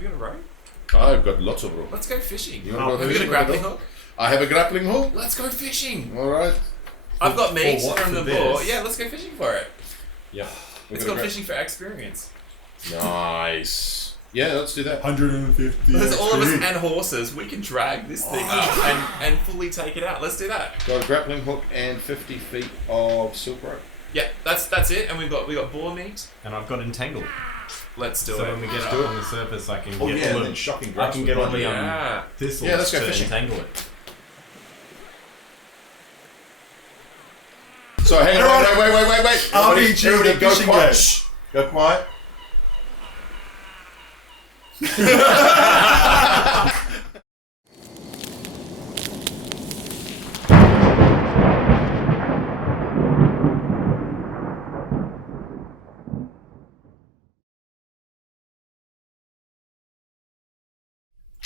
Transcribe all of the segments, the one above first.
Have you got a rope? I've got lots of rope. Let's go fishing. You Have you got a grappling hook? I have a grappling hook. Let's go fishing. All right. I've got meat what, from the for board. this? Yeah, let's go fishing for it. Yeah. It's called fishing for experience. Nice. Yeah, let's do that. 150. There's all of us and horses. We can drag this thing up and fully take it out. Let's do that. Got a grappling hook and 50 feet of silk rope. Yeah, that's it. And we got boar meat. And I've got entangle. Let's do So it. when we get up on the surface, I can Oh get yeah, all and the, then shocking I grass. can get all the Yeah. thistles Yeah, let's go to fishing. entangle it. So hang on, wait. RPG, the go fishing quiet. game. Shh. Go quiet.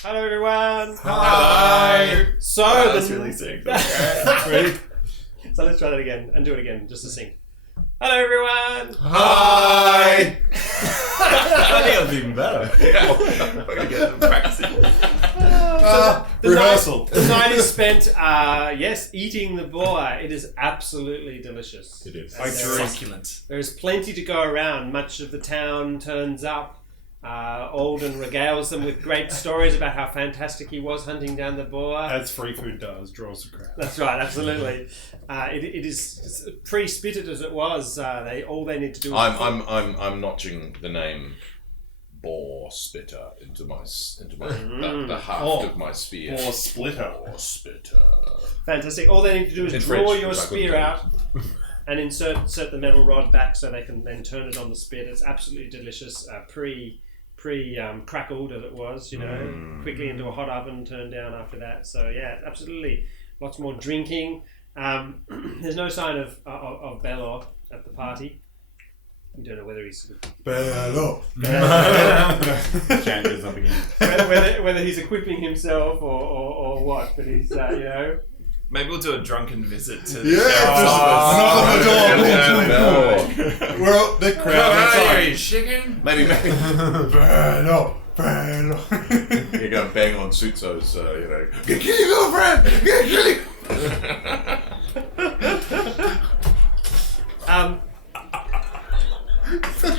Hello everyone! Hi. So That's the- really sick. Ready? So let's try that again and do it again, just to sing. Hello everyone! Hi. I think it was even better. We're gonna get them practicing. Rehearsal. The night is spent, eating the boar. It is absolutely delicious. It is. And there is- Succulent. There is plenty to go around. Much of the town turns up. Alden regales them with great stories about how fantastic he was hunting down the boar. As free food does, draws the crowd. That's right, absolutely. It is pre-spitted as it was. All they need to do is I'm notching the name Boar Spitter into my the haft of my spear. Or splitter. Boar Spitter. fantastic. All they need to do is In draw French, your if I could spear do it. out and insert the metal rod back so they can then turn it on the spit. It's absolutely delicious. Crackled as it was, quickly into a hot oven, turned down after that. So yeah, absolutely, lots more drinking. There's no sign of Belor at the party. You don't know whether he's Chant goes up again. whether he's equipping himself or what, but he's Maybe we'll do a drunken visit to Yeah, the just knock on the door. Well, the crowd. Hey, chicken. Maybe. Bano. You're gonna bang on Sutso's, get killing girlfriend! Get killing!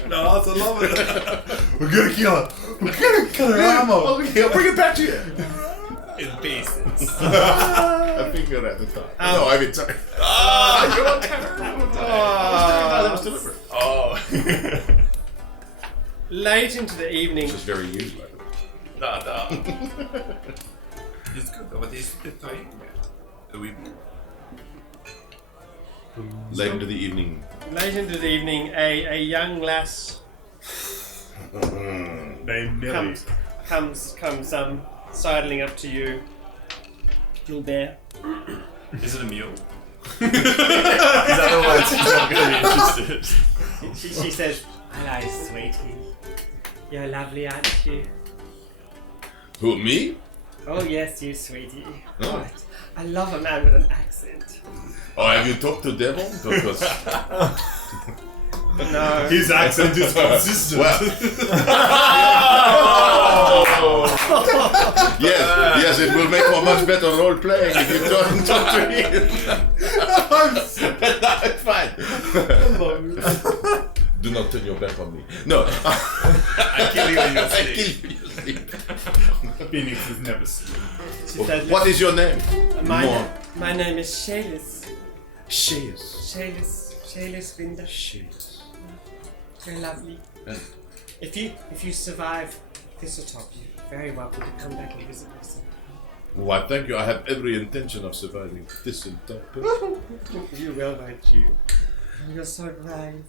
No, I love it. We're gonna kill her. We're gonna kill her ammo. Okay, I'll bring it back to you. In pieces. I figured at the time. No, I mean, sorry. You're on camera. That was deliberate. Oh. late into the evening. Which is very used, like. No. It's good, but it's the time. Late into the evening. Late into the evening, a young lass Named Nelly. comes sidling up to you. Gilbert. Is it a mule? Because otherwise she's not going to be interested. She says, "Hello, sweetie. You're lovely, aren't you?" Who, me? Oh yes, you sweetie. Oh. I love a man with an accent. Oh, have you talked to Devil? Because No. His accent is consistent. yes, it will make for much better role playing if you don't talk to him. It's fine. Do not turn your back on me. No. I kill you in your sleep. I kill you in your sleep. Phoenix is never seen. She says, What is your name? my name is Shalis. Shays. Shalis Binder. Shays. You're lovely. If you survive Thistletop, you're very welcome to come back and visit us. Why, thank you. I have every intention of surviving this entire. You will, won't you? You're so brave.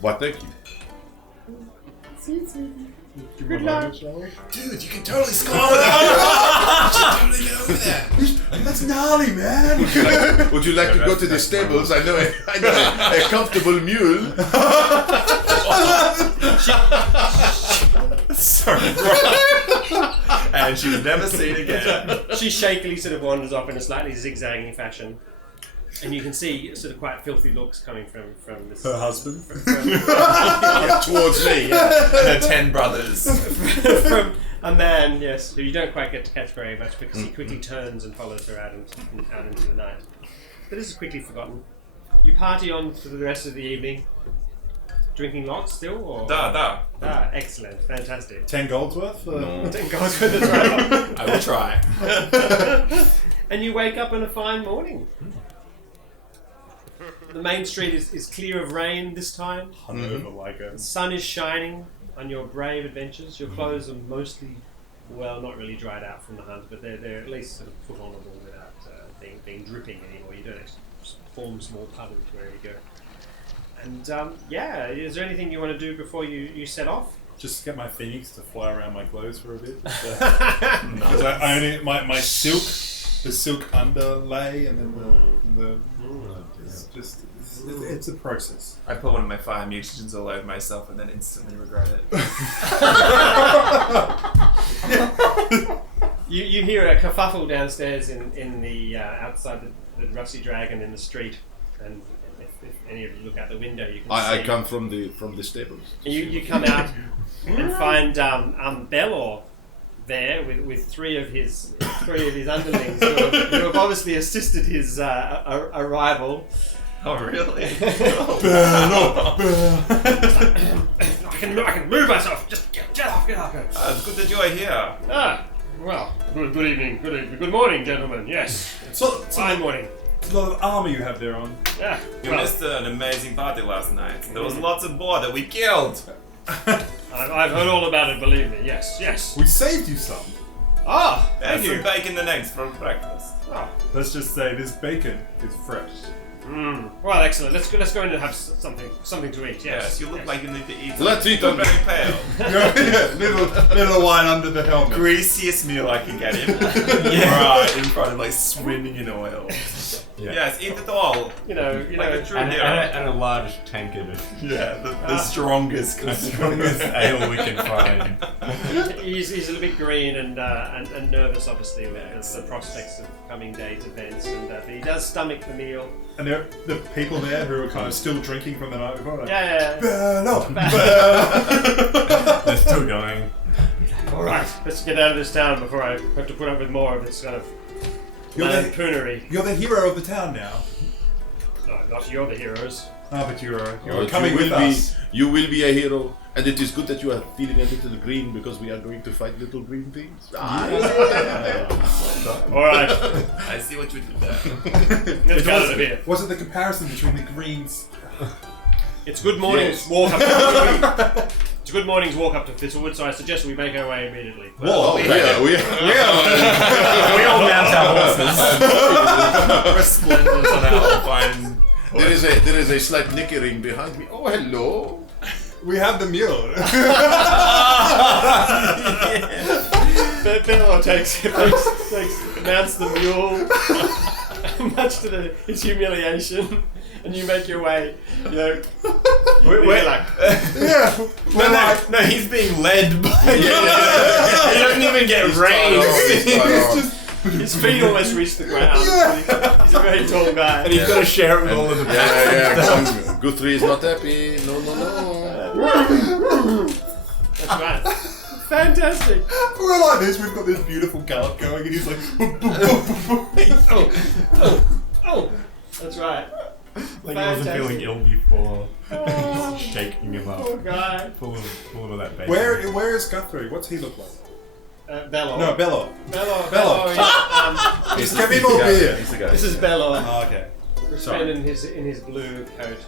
Why, thank you. Good luck. Dude, you can totally score with that. You should totally get over there. That's gnarly, man. Would you like to go to the stables? I know a comfortable mule. Sorry. And she was never seen again. She shakily sort of wanders off in a slightly zigzagging fashion. And you can see sort of quite filthy looks coming from this. Her husband. Towards me, yeah. And her 10 brothers. From a man, yes, who you don't quite get to catch very much because he quickly turns and follows her out into the night. But this is quickly forgotten. You party on for the rest of the evening. Drinking lots still? Or? Da. Ah, excellent. Fantastic. 10 golds worth? No. 10 goals with the right. I will try. And you wake up on a fine morning. The main street is clear of rain this time. Hungover like The a... sun is shining on your brave adventures. Your clothes are mostly, well, not really dried out from the hunt, but they're at least sort of put onable without being dripping anymore. You don't actually form small puddles where you go. And yeah, is there anything you want to do before you set off? Just get my phoenix to fly around my clothes for a bit. Because I only my silk, the silk underlay, and then it's a process. I put one of my fire mutagens all over myself and then instantly regret it. You hear a kerfuffle downstairs in the outside the Rusty Dragon in the street, and if any of you look out the window, you can see. I come from the stables. You come out and find Belor there with three of his underlings who have obviously assisted his arrival. Oh, really? I can move myself. Just get off. It's good that you are here. Well, good evening, good morning, gentlemen. Yes, fine morning. It's a lot of armor you have there on. Yeah. You missed an amazing party last night. There was lots of boar that we killed. I've heard all about it. Believe me. Yes. We saved you some. Ah, And thank some you. bacon and eggs for breakfast. Oh. Let's just say this bacon is fresh. Well, excellent. Let's go in and have something to eat. Yes, you look like you need to eat. Let's eat You're them. very pale. little wine under the helmet. Greasiest meal I can get him. Right in front of like swimming in oil. Yeah. Yes, eat it all. You know. Like a true And hero. a large tankard of Yeah, the strongest. the strongest ale we can find. He's a little bit green and nervous, obviously, with the prospects of coming days' events, but he does stomach the meal. And there are the people there who are kind of still drinking from the night before. Like, Yeah. They're still going. All right, let's get out of this town before I have to put up with more of this kind of lampoonnery. You're the hero of the town now. No, not you're the heroes. Ah, but you're But coming you with will us. You will be a hero, and it is good that you are feeling a little green because we are going to fight little green things. All right, I see what you did there. let's get out of here. Was it the comparison between the greens? It's good morning's Yes. walk up to It's a good morning's walk up to Thistlewood, so I suggest we make our way immediately. Oh, yeah, we We all mount our horses. Resplendent on our fine. There is a slight nickering behind me. Oh, hello. We have the mule. Bello mounts the mule, much to his humiliation, and you make your way. We're like, no, he's being led by. You don't even get reins. His feet almost reach the ground. He's a very tall guy. And he's got to share it with all of the Yeah. Guthrie is not happy. No. That's right. Fantastic. We're like this. We've got this beautiful gallop going, and he's like, Oh, that's right. Like he wasn't feeling ill before. Oh, Shaking him up. poor guy. Full of that bacon. Where is Guthrie? What's he look like? Bello. No, Bello. Bello. Yeah, He's giving more beer. He's the guy. this is Bello. Oh, okay. Sorry. In his blue coat.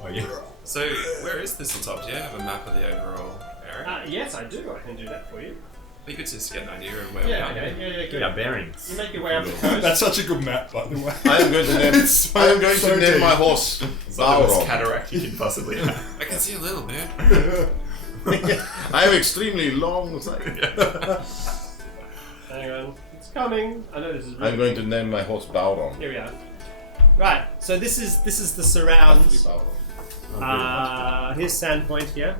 Oh yeah. So, where is Thistletop? Do you have a map of the overall area? Yes, I do. I can do that for you. We could just get an idea of where Yeah, we are. okay. Yeah, good. Yeah, bearings. You make your way up the coast. That's such a good map, by the way. I am going to name. It's I am going so to name deep. my horse It's like the most Bauron. cataract you can possibly have. I can see a little bit. I have extremely long sight. Hang on. It's coming. I know this is. I'm going to name my horse Bauron. Here we are. Right. So this is the surrounds. Bauron. Here's Sandpoint here.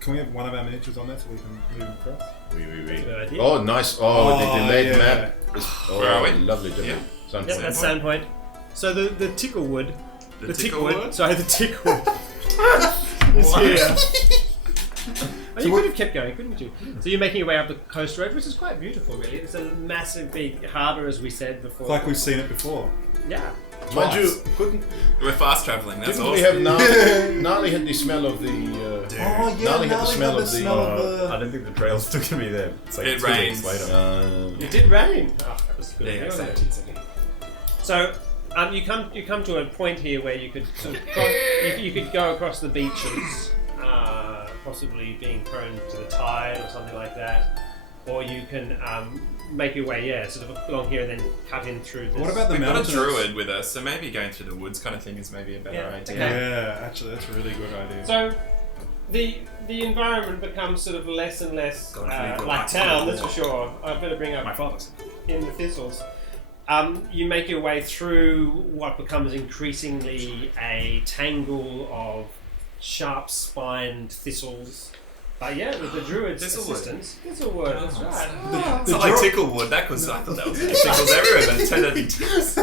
Can we have one of our miniatures on there so we can move across? That's a good idea. Oh, nice. Oh, the delayed yeah. map. Where are we? Lovely, lovely. Yeah. Yep, that's Sandpoint. So the ticklewood. The ticklewood? Sorry, the ticklewood. is here. Oh, you could have kept going, couldn't you? So you're making your way up the coast road, which is quite beautiful, really. It's a massive, big harbour, as we said before. It's like we've seen it before. Yeah. Mind you, We're fast traveling. That's didn't awesome. we have Gnarly had the smell of the... Oh yeah, Gnarly had the smell of the... I don't think the trail's still gonna be there. It's like It 2 rains. weeks later. It did rain. Oh, that was good. Yeah, wasn't it? 17 seconds. So you come to a point here where you could sort of you could go across the beaches, possibly being prone to the tide or something like that, or you can make your way sort of along here and then cut in through this. What about the We've got a mountains? druid with us, so maybe going through the woods kind of thing is maybe a better Yeah, idea. okay. Yeah, actually, that's a really good idea. So the environment becomes sort of less and less like town, that's for sure. I better bring up My father's. in the thistles. You make your way through what becomes increasingly a tangle of sharp-spined thistles. But yeah, with the druid's Thistlewood. assistance, Thistlewood, that's right. It's not like ticklewood. That was I thought that was tickles everywhere, but it turned out to be ticks.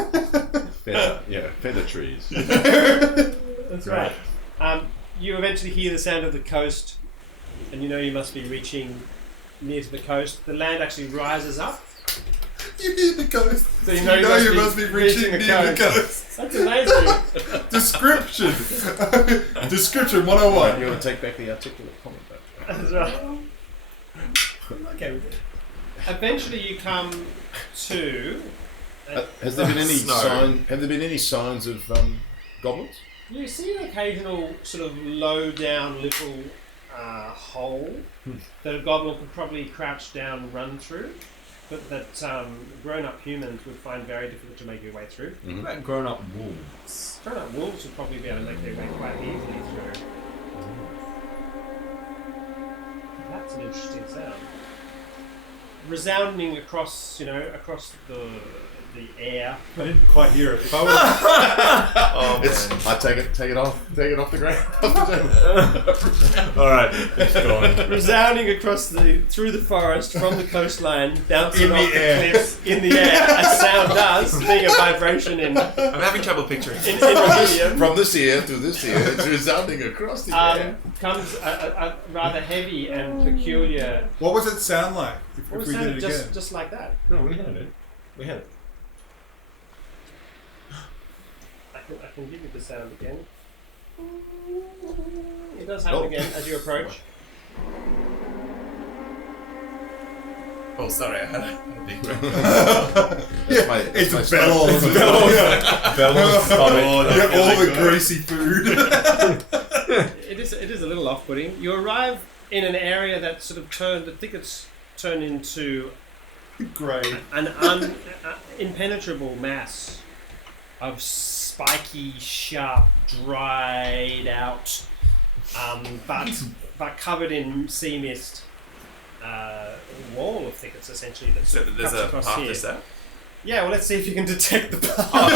Feather trees. That's right. You eventually hear the sound of the coast, and you know you must be reaching near to the coast. The land actually rises up. You hear the coast. So you know you must be reaching near the the coast. That's amazing. Description. Description 101. You want to take back the articulate comment back? That's right. Okay. Eventually, you come to. Has there been any Snow. Have there been any signs of goblins? You see an occasional sort of low down little hole that a goblin could probably crouch down and run through, but that grown up humans would find very difficult to make your way through. What about grown-up wolves? Grown up wolves would probably be able to make their way quite easily through. That's an interesting sound. Resounding across, across the air. I didn't quite hear it. If I would I take it off the ground. All right, it's gone. Resounding through the forest from the coastline, bouncing In the off the air. cliffs in the air, as sound does, being a vibration in I'm having trouble picturing. medium. From this ear to this ear, it's resounding across the air. Comes a rather heavy and peculiar. what was it sound like if Well, it we did sounded it just again? just like that. No, we had it. We had it. I can give you the sound again. It does happen again as you approach. Oh, sorry, I had a big breath. It's a bell. It's a bell. All the greasy food. It is a little off-putting. You arrive in an area that sort of the thickets turn into Great. an impenetrable mass of spiky, sharp, dried out, but covered in sea mist wall of thickets essentially. That So sort of there's cuts a across path here. to that. Yeah, well, let's see if you can detect the path. What's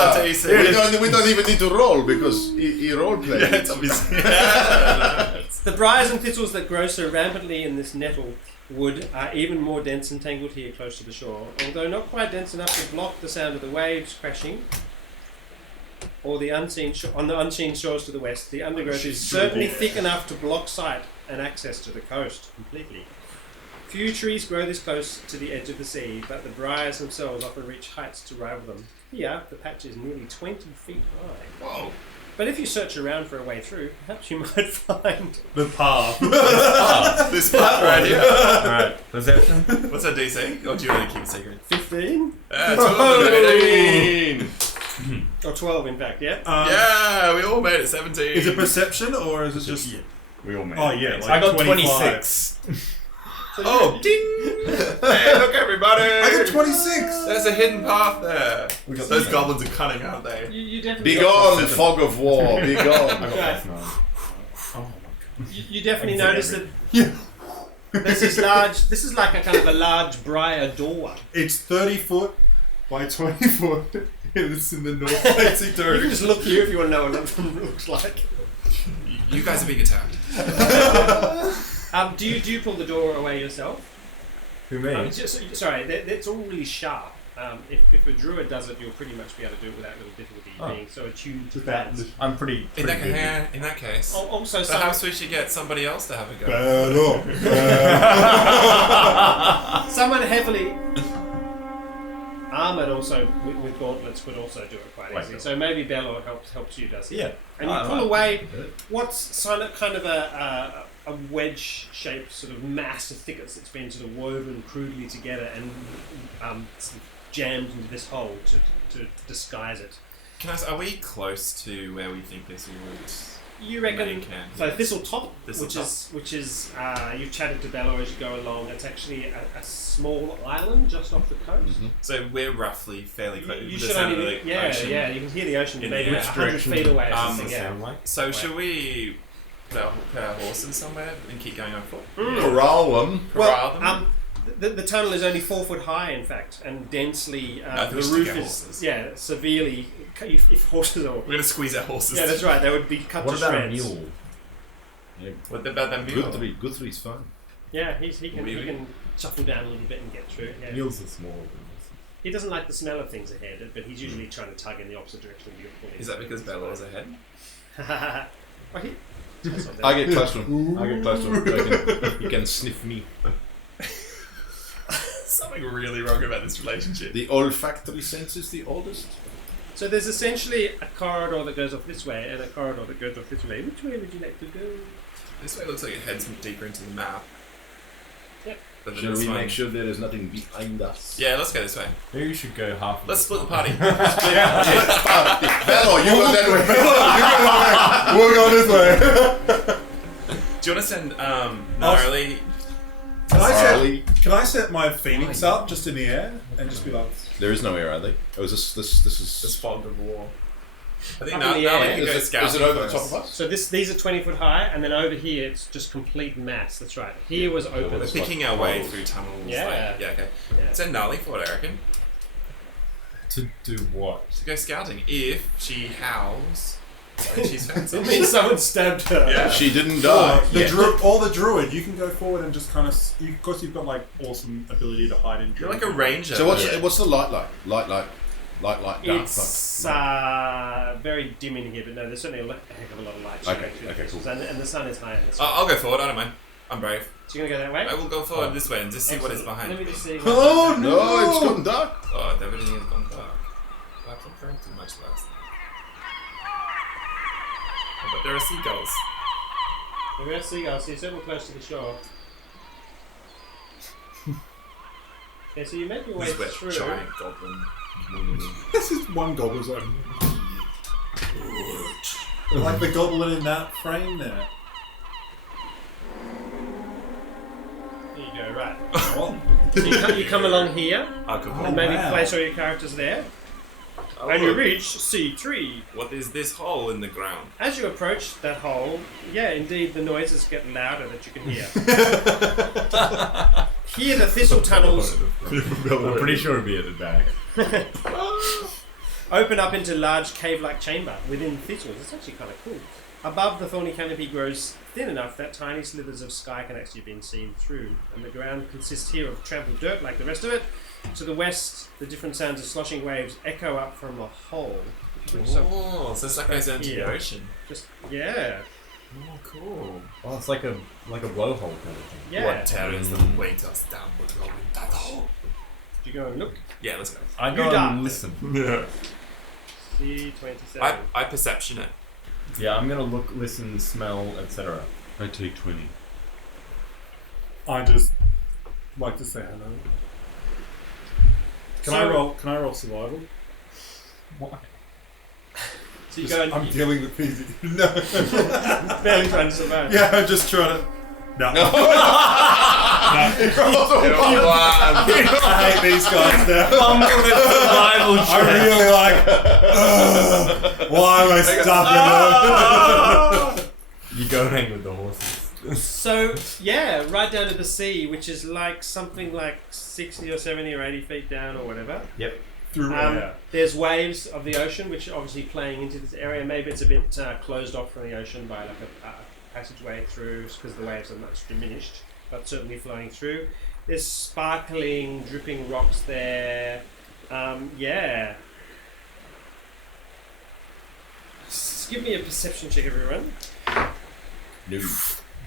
that DC? We don't even need to roll because he role played. Yeah, it's obviously. The briars and thistles that grow so rampantly in this nettle wood are even more dense and tangled here close to the shore, although not quite dense enough to block the sound of the waves crashing or the unseen on the unseen shores to the west. The undergrowth is certainly thick enough to block sight and access to the coast completely. Few trees grow this close to the edge of the sea, but the briars themselves often reach heights to rival them. Here, the patch is nearly 20 feet high. Whoa. But if you search around for a way through, perhaps you might find... The path. This part right here. Alright, perception. What's our DC? Or do you want to keep it secret? 15? 12. Or 12, in fact, yeah? Yeah, we all made it 17. Is it perception or is it just? We all made Oh it. yeah, like I got 25. 26. Oh, ding! Hey, look, everybody! I got 26. There's a hidden path there. We got Those that. goblins are cunning, aren't they? You definitely Be gone, fog of war. Be I gone. got Okay. +9. Oh my god. You definitely I can notice see that Yeah. there's this large... This is like a kind of a large briar door. It's 30 foot by 20 foot. It's in the north facing You can direction. just look here if you want to know what it looks like. You guys are being attacked. Do you pull the door away yourself? Who me? Sorry, it's all really sharp. If a druid does it, you'll pretty much be able to do it without little difficulty being so attuned to that. I'm pretty In good. that case, Also, perhaps we should get somebody else to have a go. someone heavily armored also with gauntlets could also do it quite easily. So maybe Belor helps you, does he? Yeah. And you pull away what's kind of a wedge-shaped sort of mass of thickets that's been sort of woven crudely together and sort of jammed into this hole to disguise it. Can I ask, are we close to where we think this would? You reckon? So Thistletop, Thistletop. which is you've chatted to Belor as you go along. It's actually a small island just off the coast. So we're roughly fairly close. You The should sound only of the yeah, ocean. you can hear the ocean In maybe the 100 feet away or something. Yeah. So should we put our horses somewhere and keep going on foot? Corral them. Corral them? The tunnel is only 4 foot high, in fact, and densely. The we should roof get is horses. severely. If horses are. We're going to squeeze our horses. Yeah, that's right. They would be cut What to about a shreds. mule? What about that mule? Guthrie's fun. Yeah, he can Really? he can shuffle down a little bit and get through. Yeah. Mules are small. He doesn't like the smell of things ahead, but he's usually trying to tug in the opposite direction. Is that because Bella's ahead? Well, I get close to him. He can sniff me. Something really wrong about this relationship. The olfactory sense is the oldest. So there's essentially a corridor that goes off this way and a corridor that goes off this way. Which way would you like to go? This way looks like it heads deeper into the map. Yep. But then Shall this we one- make sure there is nothing behind us? Yeah, let's go this way. Maybe you should go half. Let's split the party. Bello, you go that way. We'll go this way. Do you want to send Gnarly? Can I set my phoenix up just in the air and just be like? There is no air, are they? Oh, is this is. This fog of war. I think Up in Gnarly the air. can go Is scouting it over the first. top of us? So these are 20 foot high, and then over here it's just complete mass. That's right. Here was open. We're picking our way through tunnels. Yeah. Yeah, okay. Yeah. Send Gnarly for it, I reckon. To do what? To go scouting. If she howls, then she's found It something. means someone stabbed her. Yeah. She didn't die. The druid, you can go forward and just kind of, because you've got like awesome ability to hide in. You're like a ranger. So what's the light like? Light, dark. It's very dim in here, but no, there's certainly a heck of a lot of light. Okay, shining through the okay, crystals, cool. and the sun is high in this. I'll go forward. I don't mind. I'm brave. So you're gonna go that way? I will go forward this way and just see what is behind Let me me. just see. Oh no! It's gotten dark. Oh, everything has gone dark. I kept drank too much last night. Oh, but there are seagulls. There are seagulls, so you're certainly close to the shore. Okay, so you make your way This is where through. giant goblin community. This is one goblin's like. Like the goblin in that frame there. There you go, right. What? So you come along here, Ah, good and point. maybe wow. place all your characters there, and you reach C3. What is this hole in the ground? As you approach that hole, yeah, indeed, the noises get louder that you can hear. Here, the thistle tunnels I'm pretty sure it'd be at the back. open up into large cave-like chamber within thistles. It's actually kind of cool. Above, the thorny canopy grows thin enough that tiny slithers of sky can actually be seen through, and the ground consists here of trampled dirt like the rest of it. To the west, the different sounds of sloshing waves echo up from the hole. Oh, so this like goes into the here. ocean. Just yeah, Oh, cool. Well, it's like a blowhole kind of thing. yeah. What terrors that weight us down below in that hole? Did you go and look? Yeah, let's go. I You go die. and listen. Yeah. C27. I perception it. Yeah, I'm gonna look, listen, smell, etc. I take 20. I just like to say hello. Can I roll survival? Why? So you go and I'm dealing with PZ. No. barely trying to survive. Yeah, I'm just trying to. No. Oh, I hate these guys now. Survival I'm really like. Why am I stuck in You go hang with the horses. So yeah, right down to the sea, which is like something like 60 or 70 or 80 feet down or whatever. Yep. There's waves of the ocean, which are obviously playing into this area. Maybe it's a bit closed off from the ocean by like a passageway through, because the waves are much diminished, but certainly flowing through. There's sparkling, dripping rocks there. Yeah. Just give me a perception check, everyone. No.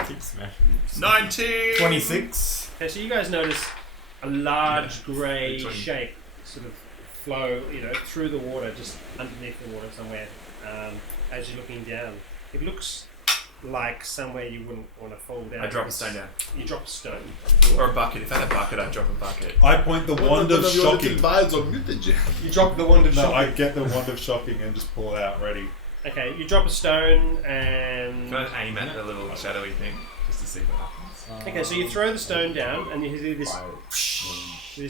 Keep smashing. 19! 26. Okay, so you guys notice a large grey shape sort of flow, through the water, just underneath the water somewhere, as you're looking down. It looks like somewhere you wouldn't want to fall down. I drop a stone down. You drop a stone. Or a bucket. If I had a bucket, I'd drop a bucket. I point the wand of shocking. You drop the wand of No, shocking. I get the wand of shocking and just pull it out ready. Okay, you drop a stone and... Can I aim at the little shadowy thing? Just to see what happens. Okay, so you throw the stone down and you hear this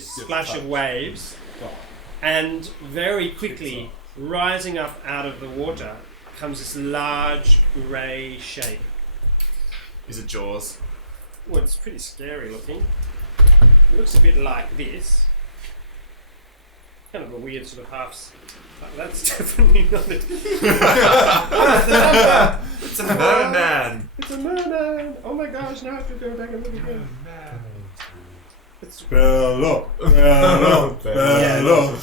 splash of waves, and very quickly, rising up out of the water, comes this large grey shape. Is it Jaws? Well, it's pretty scary looking. It looks a bit like this. Kind of a weird sort of half... That's definitely not it. It's a merman! It's a merman! Oh my gosh, now I have to go back and look again. It's Bello, bello, bello.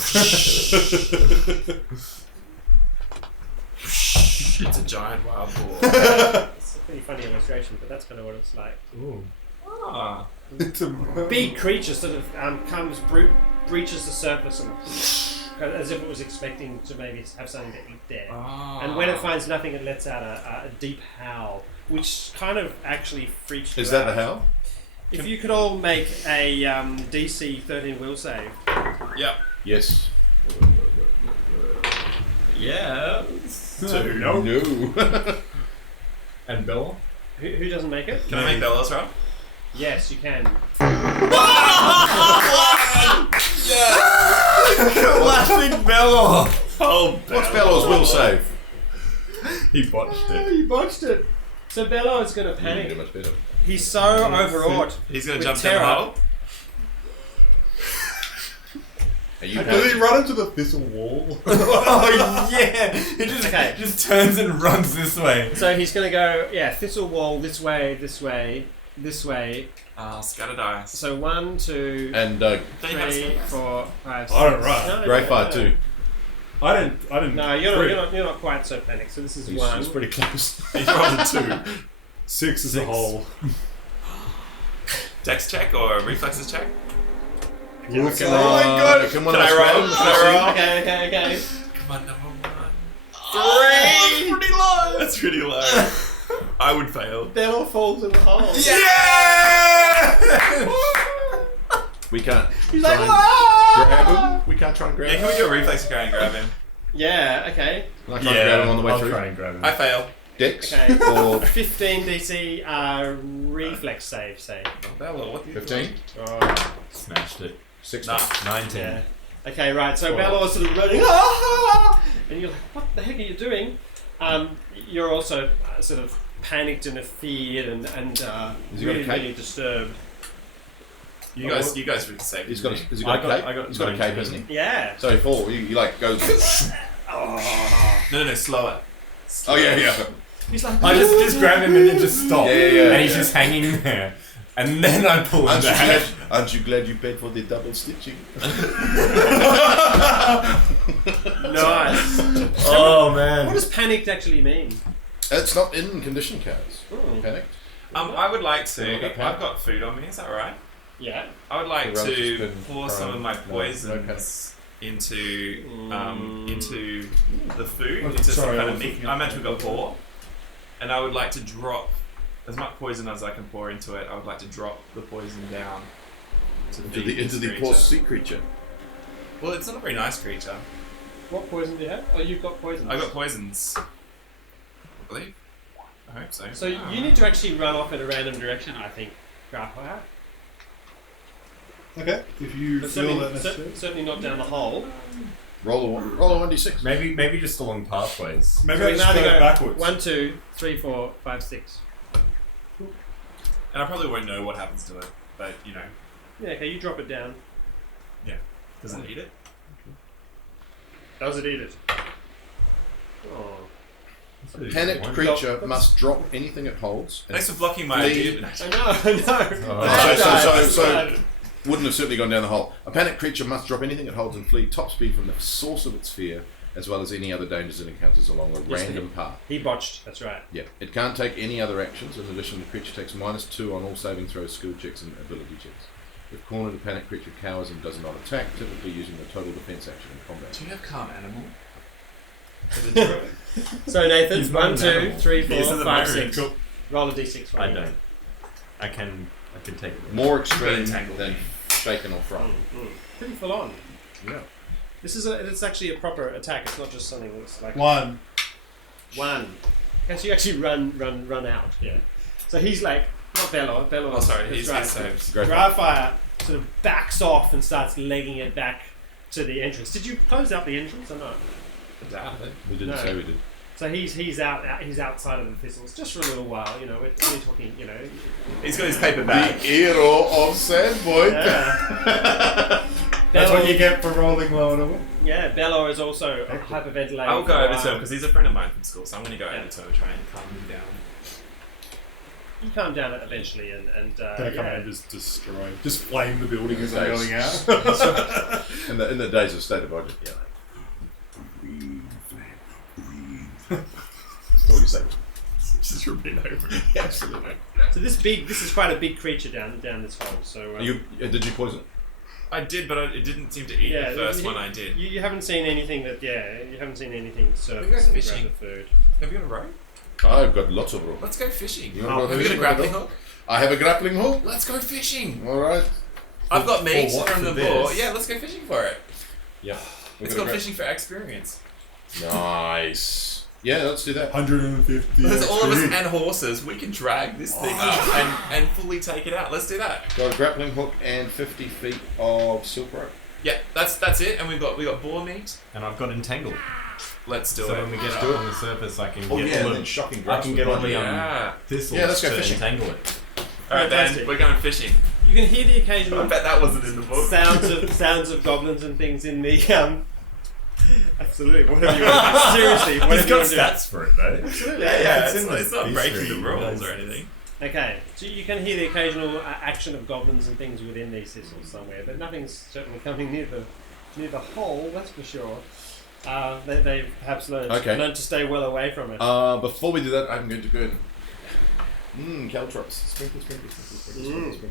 It's a giant wild boar. It's a pretty funny illustration, but that's kind of what it's like. Ooh. Ah. It's a Big creature sort of breaches the surface and as if it was expecting to maybe have something to eat there. And when it finds nothing, it lets out a deep howl, which kind of actually freaks you out. Is that the howl? If you could all make a DC 13 will save. Yep. Yes. Yeah. 2. no. No. And Bella? Who doesn't make it? Can I make Bellows roll? Yes, you can. Classic Bella! Oh, What's Bello's will save? He botched Oh, it. you botched it. So Bello is going to You do panic. much better. He's so overawed. He's going to with jump down the terror. hole. Are you Does he run into the thistle wall? Oh yeah! He just, Okay. just turns and runs this way. So he's going to go, thistle wall, this way, this way, this way. Scatter dice. So 1, 2, And 3, 4, 5, 6. I don't run. No, Grey no, Fire no. 2. I didn't. No, you're not quite so panicked. So this is 1. He's pretty close. He's rolled a 2. 6 is a hole. Dex check or reflexes check? Will Oh save. my god! Can Can I roll? Can I roll? Okay. Come on, number 1. Oh, 3! That's pretty low. That's pretty low. I would fail. Bello falls in the hole. Yeah! We can't. He's try like, and "Ah!" grab him. We can't try and grab Yeah, him. can we do a reflex to try and grab him? Yeah, okay. Can I try and grab him on the way I'll through? try and grab him. I fail. Dex Okay. or 15 DC reflex save, say. Oh, Bello, what do you 15? Oh, Smashed it. 16. Nah. 19. yeah. Okay, right, so Oh. Bello is sort of running, "Ah!" and you're like, what the heck are you doing? You're also sort of panicked and feared and Has he got really, a cape? really disturbed. You guys read the save. He's got a, has he I got a got- cape? I got He's got a 19. cape, hasn't he? Yeah. So he falls. You like goes. No, slower. Oh yeah. He's like, I just grab him and then just stop. Yeah. And he's just hanging there. And then I pull him back. Aren't you glad you paid for the double stitching? nice. Oh What man. does panicked actually mean? It's not in condition cards. Hmm. Panic. I would like Oh, okay. to. I've got food on me. Is that right? Yeah. I would like The roach has to been pour thrown. some of my No poisons into the food, Oh, into some sorry, I kind of was meat. looking I'm at meant to go pour, and I would like to drop as much poison as I can pour into it. I would like to drop the poison down to Into feed the this poor creature. sea creature. Well, it's not a very nice creature. What poison do you have? Oh, you've got poison. I got poisons. I believe. I hope so. So you need to actually run off in a random direction, I think. Grapple. Okay. If you But feel that necessary. certainly not down the hole. Roll a 1d6. Maybe just along pathways. Maybe So I we just can go either go backwards. 1, 2, 3, 4, 5, 6. And I probably won't know what happens to it, but you know, Yeah, okay, you drop it down. does it eat it? Does it eat it? Oh. Panicked creature must drop anything it holds. Thanks for blocking my flee. idea. I know. So wouldn't have certainly gone down the hole. A panicked creature must drop anything it holds and flee top speed from the source of its fear, as well as any other dangers it encounters along a random path. He botched, that's right. Yeah. It can't take any other actions. In addition, the creature takes -2 on all saving throws, skill checks, and ability checks. If cornered, the panicked creature cowers and does not attack, typically using the total defense action in combat. Do you have calm animal? As a druid? So Nathan, He's 1, not 2, an 3, He is 4, an 5, American. 6. Roll a d6 for I me. don't. I can take it. More extreme Entangled. than shaken or frightened. Pretty full on. Yeah. It's actually a proper attack. It's not just something that's like 1. 1. Because you actually run out. Yeah. So he's like not Bello. Bello. Oh, sorry, that's he's right. saves. Dryfire sort of backs off and starts legging it back to the entrance. Did you close out the entrance or not? I doubt it. We didn't No. say we did. So he's outside of the thistles just for a little while. You know, we're only talking. You know. He's got his paper bag. The hero of Sandpoint. Yeah. That's what you get for rolling low and away. Yeah, Bello is also hyperventilating. I'll go for a over to him while. because he's a friend of mine from school, so I'm going to go over to him and try and calm him down. You calm down eventually, and Gonna come in yeah. and just destroy, just flame the building as they're Nice. going out. In the days of state of budget, yeah. That's all you say. Just repeat over it. Absolutely. So this is quite a big creature down this hole. So Did you poison it? I did, but it didn't seem to eat the first one I did. You haven't seen anything that you haven't seen anything surface We go and fishing. grab the food. Have you got a rope? I've got lots of rope. Let's go fishing. You wanna go Have you got a fishing? grappling hook? I have a grappling hook. Let's go fishing. All right. I've got meat what, from for the boar. this? Yeah, let's go fishing for it. Yep. It's called fishing for experience. Nice. Yeah, let's do that. 150. There's all of us XP. and horses. We can drag this thing up and fully take it out. Let's do that. Got a grappling hook and 50 feet of silk rope. Yeah, that's it. And we got boar meat. And I've got entangled. Let's do So it. when we get up do it. on the surface, I can Oh get yeah, all and the, then shocking I grass. can with get all mine. the Yeah. thistles Yeah, let's go to fishing. entangle it. Alright, Fantastic. then we're going fishing. You can hear the I occasional bet that wasn't in the book. sounds of goblins and things in the Absolutely. Whatever you want to do. Seriously, whatever He's you got want to do. stats for it though. Absolutely. Yeah, It's in the it's not breaking history, the rules guys. or anything. Okay, so you can hear the occasional action of goblins and things within these thistles somewhere, but nothing's certainly coming near the hole. That's for sure. They've perhaps learned to stay well away from it. Before we do that, I'm going to go and caltrops. Sprinkle.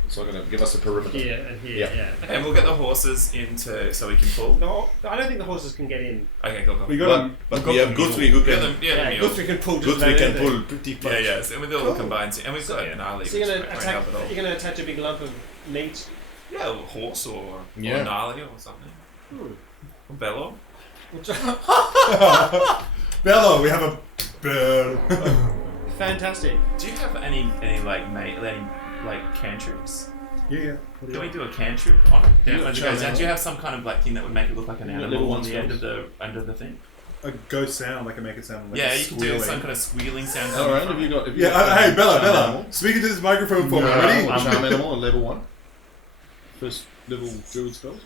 So I'm going to give us a perimeter. Here and here, Yeah. yeah. And we'll get the horses into so we can pull. No, I don't think the horses can get in. Okay, go. We got But we have Guthrie who Yeah, can. the Yeah, mule. Guthrie can pull just Guthrie about can anything. pull pretty Yeah, much. yeah. So with all combined, and we've got gnarly. So you're which gonna won't attack. help at all. You're gonna attach a big lump of meat. Yeah, a horse or Yeah. gnarly or something. Or bellow. Bello. We have a bird. Fantastic. Do you have any like cantrips? Yeah. Can we do a cantrip on it? Down as it goes down? Do you have some kind of like thing that would make it look like an Little animal on ones the end of the thing? A ghost sound. I can make it sound like Yeah, a you can squealing. do some kind of squealing sound. All right, have you got? Yeah. Hey, Bella. Animal? Speak into this microphone for me. No, Ready? charm animal on level 1. First level druid spells.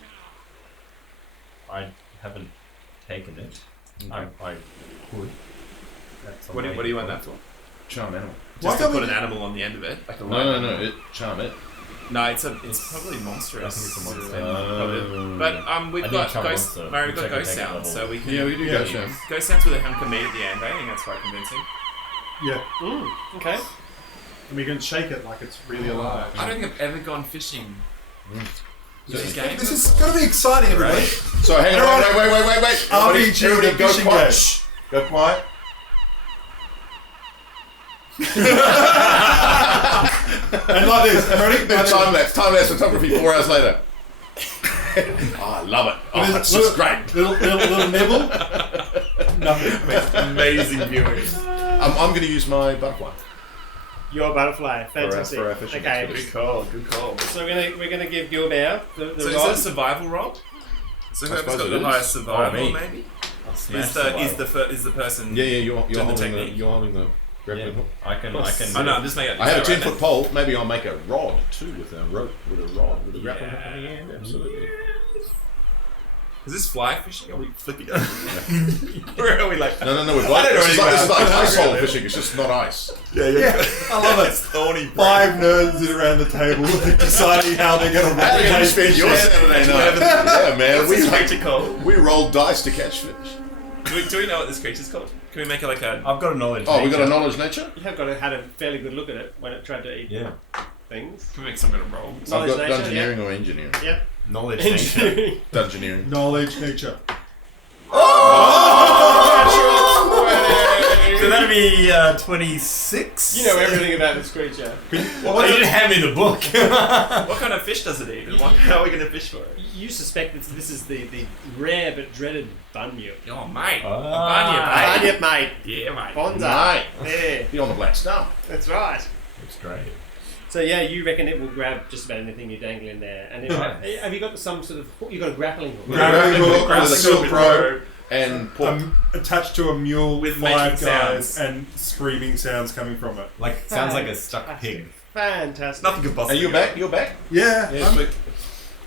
I haven't taken it. I could. That's What do you want that for? Charm animal. Just to can't put we- an animal on the end of it, like a No. Charm it. No, it's probably monstrous. I think it's a monster. Probably. But we've I got need charm ghost. monster, Mary, we've which got I can ghost take at sounds, level. so we can. Yeah, we do ghost sounds. Ghost sounds with a hunk of meat at the end. I think that's quite convincing. Yeah. Okay. And we can shake it like it's really alive. I don't think I've ever gone fishing. These games. This is gonna be exciting, everybody. So hang on, wait. RPG, Everybody the go fishing quiet. game. Shh. Go quiet. And like this. Ready? Then time lapse photography 4 hours later. Oh, I love it. Oh, it's just great. Little nibble. Nothing. Amazing viewing. I'm going to use my butterfly. Your butterfly. Fantastic. for our fishing Okay. expedition. Good call. So we're gonna give Gilbear the So is rod. it a survival roll? So whoever's suppose got it the is. highest survival, me. maybe, I'll smash is the person. Yeah, you're Doing the holding technique. you're holding the grappling Yeah, hook. I can. Oh no, I'm just making. I have a is that 10-foot pole. Maybe I'll make a rod too with a rope, with a grappling hook on the end. Absolutely. Is this fly fishing? Are we flipping? Or are we like? No. We're I don't know it's like anything ice about hole it. fishing. It's just not ice. Yeah, I love it. It's thorny. 5 nerds sit around the table deciding how they're going to How did you replicate spend your Saturday night? Yeah, man. What's this creature called? We rolled dice to catch fish. Do we know what this creature's called? Can we make it like a? I've got a knowledge. Oh, we got a nature. knowledge nature? You have got to had a fairly good look at it when it tried to eat Yeah. things. Can we make some kind of roll? So I've got Knowledge nature, dungeoneering or engineering? Yep. Knowledge nature. Dungeoneering. knowledge nature. So that'd be 26. You know everything about this creature. Well, you didn't hand me the book. What kind of fish does it eat? And how are we going to fish for it? You suspect that this is the rare but dreaded bunyip. Oh, mate. Ah. A bunyip, Bunyip, mate. Yeah, mate. Bonza. Mate. There. Be on the black star. That's right. That's great. So yeah, you reckon it will grab just about anything you dangle in there. And have you got some sort of hook? You got a grappling hook? Grappling hook with a with silk silk rope and pork. Attached to a mule With with 5 making guys sounds. and screaming sounds coming from it. Like sounds like a stuck pig. Fantastic. Nothing could Are possibly. you back? You're back? Yeah. Yeah, I'm- sweet.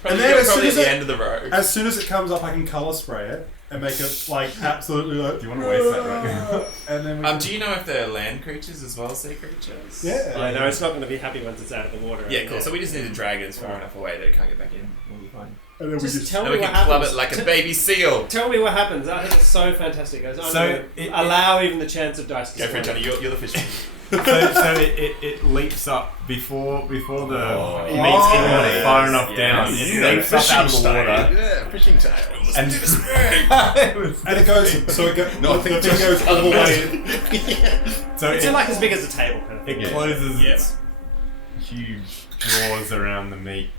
Probably, And then as soon probably as at the it- end of the road. as soon as it comes up, I can colour spray it and make it like absolutely like. Do you want to waste that right now? And then we can, Do you know if they're land creatures as well as sea creatures? yeah. I know it's not going to be happy once it's out of the water. Yeah, cool. So we just need to drag it far enough away that it can't get back in. We'll be fine. And then Just we just tell And me we what can club happens. it like a baby seal. Tell me what happens. I think it's so fantastic, guys. I'm So going to it- allow even the chance of dice to Go for it, swing. Johnny. You're the fisherman. So it leaps up before the meat's in yes. far enough Yes. down. You It got leaps up out of the water. Yeah, fishing tail. And and it goes so it goes No, I the think thing goes all the way in. so It's like as big as a table. Kind of thing. it closes Yeah. its huge jaws around the meat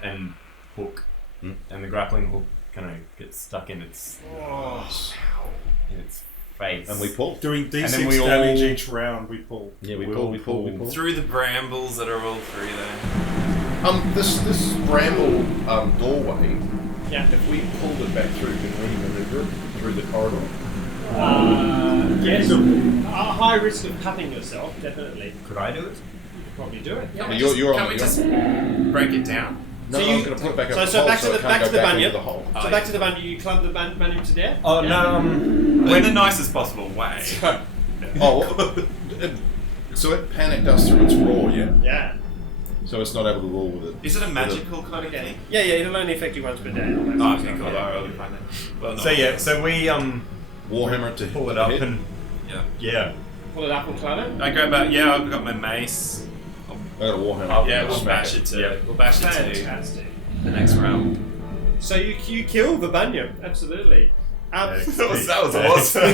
and hook, and the grappling hook kind of gets stuck in its face. And we pull. Doing then D6 we damage all- each round. We pull. Yeah, we We'll pull. pull. Through the brambles that are all through there. This bramble doorway, Yeah. if we pulled it back through, can we maneuver it through the corridor? Yes. A high risk of cutting yourself, definitely. Could I do it? You could probably do it. Yeah. Can we You're- just, you're can on- we you're- just break it down? No, So I you- was going to put it back up so the hole back to so the- it back can't to go the back bunyip. into the hole. So back to the bunyip. You club the bunyip to death. Oh Yeah. no! In the nicest possible way. Oh, so it panicked us through its roar, yeah? Yeah. So it's not able to roar with it. Is it a magical kind of thing? Yeah. It'll only affect you once per day. Oh, okay, cool. I'll be fine then. Well, So yeah, so we Warhammer it to pull it the up head. and Yeah. Pull it up and club it. I grab out. Yeah, I've got my mace. I got a Warhammer. Yeah, we'll Smack bash it to. Yeah. We'll bash it to Fantastic. the next round. So you kill the bunyip. Absolutely. That was awesome.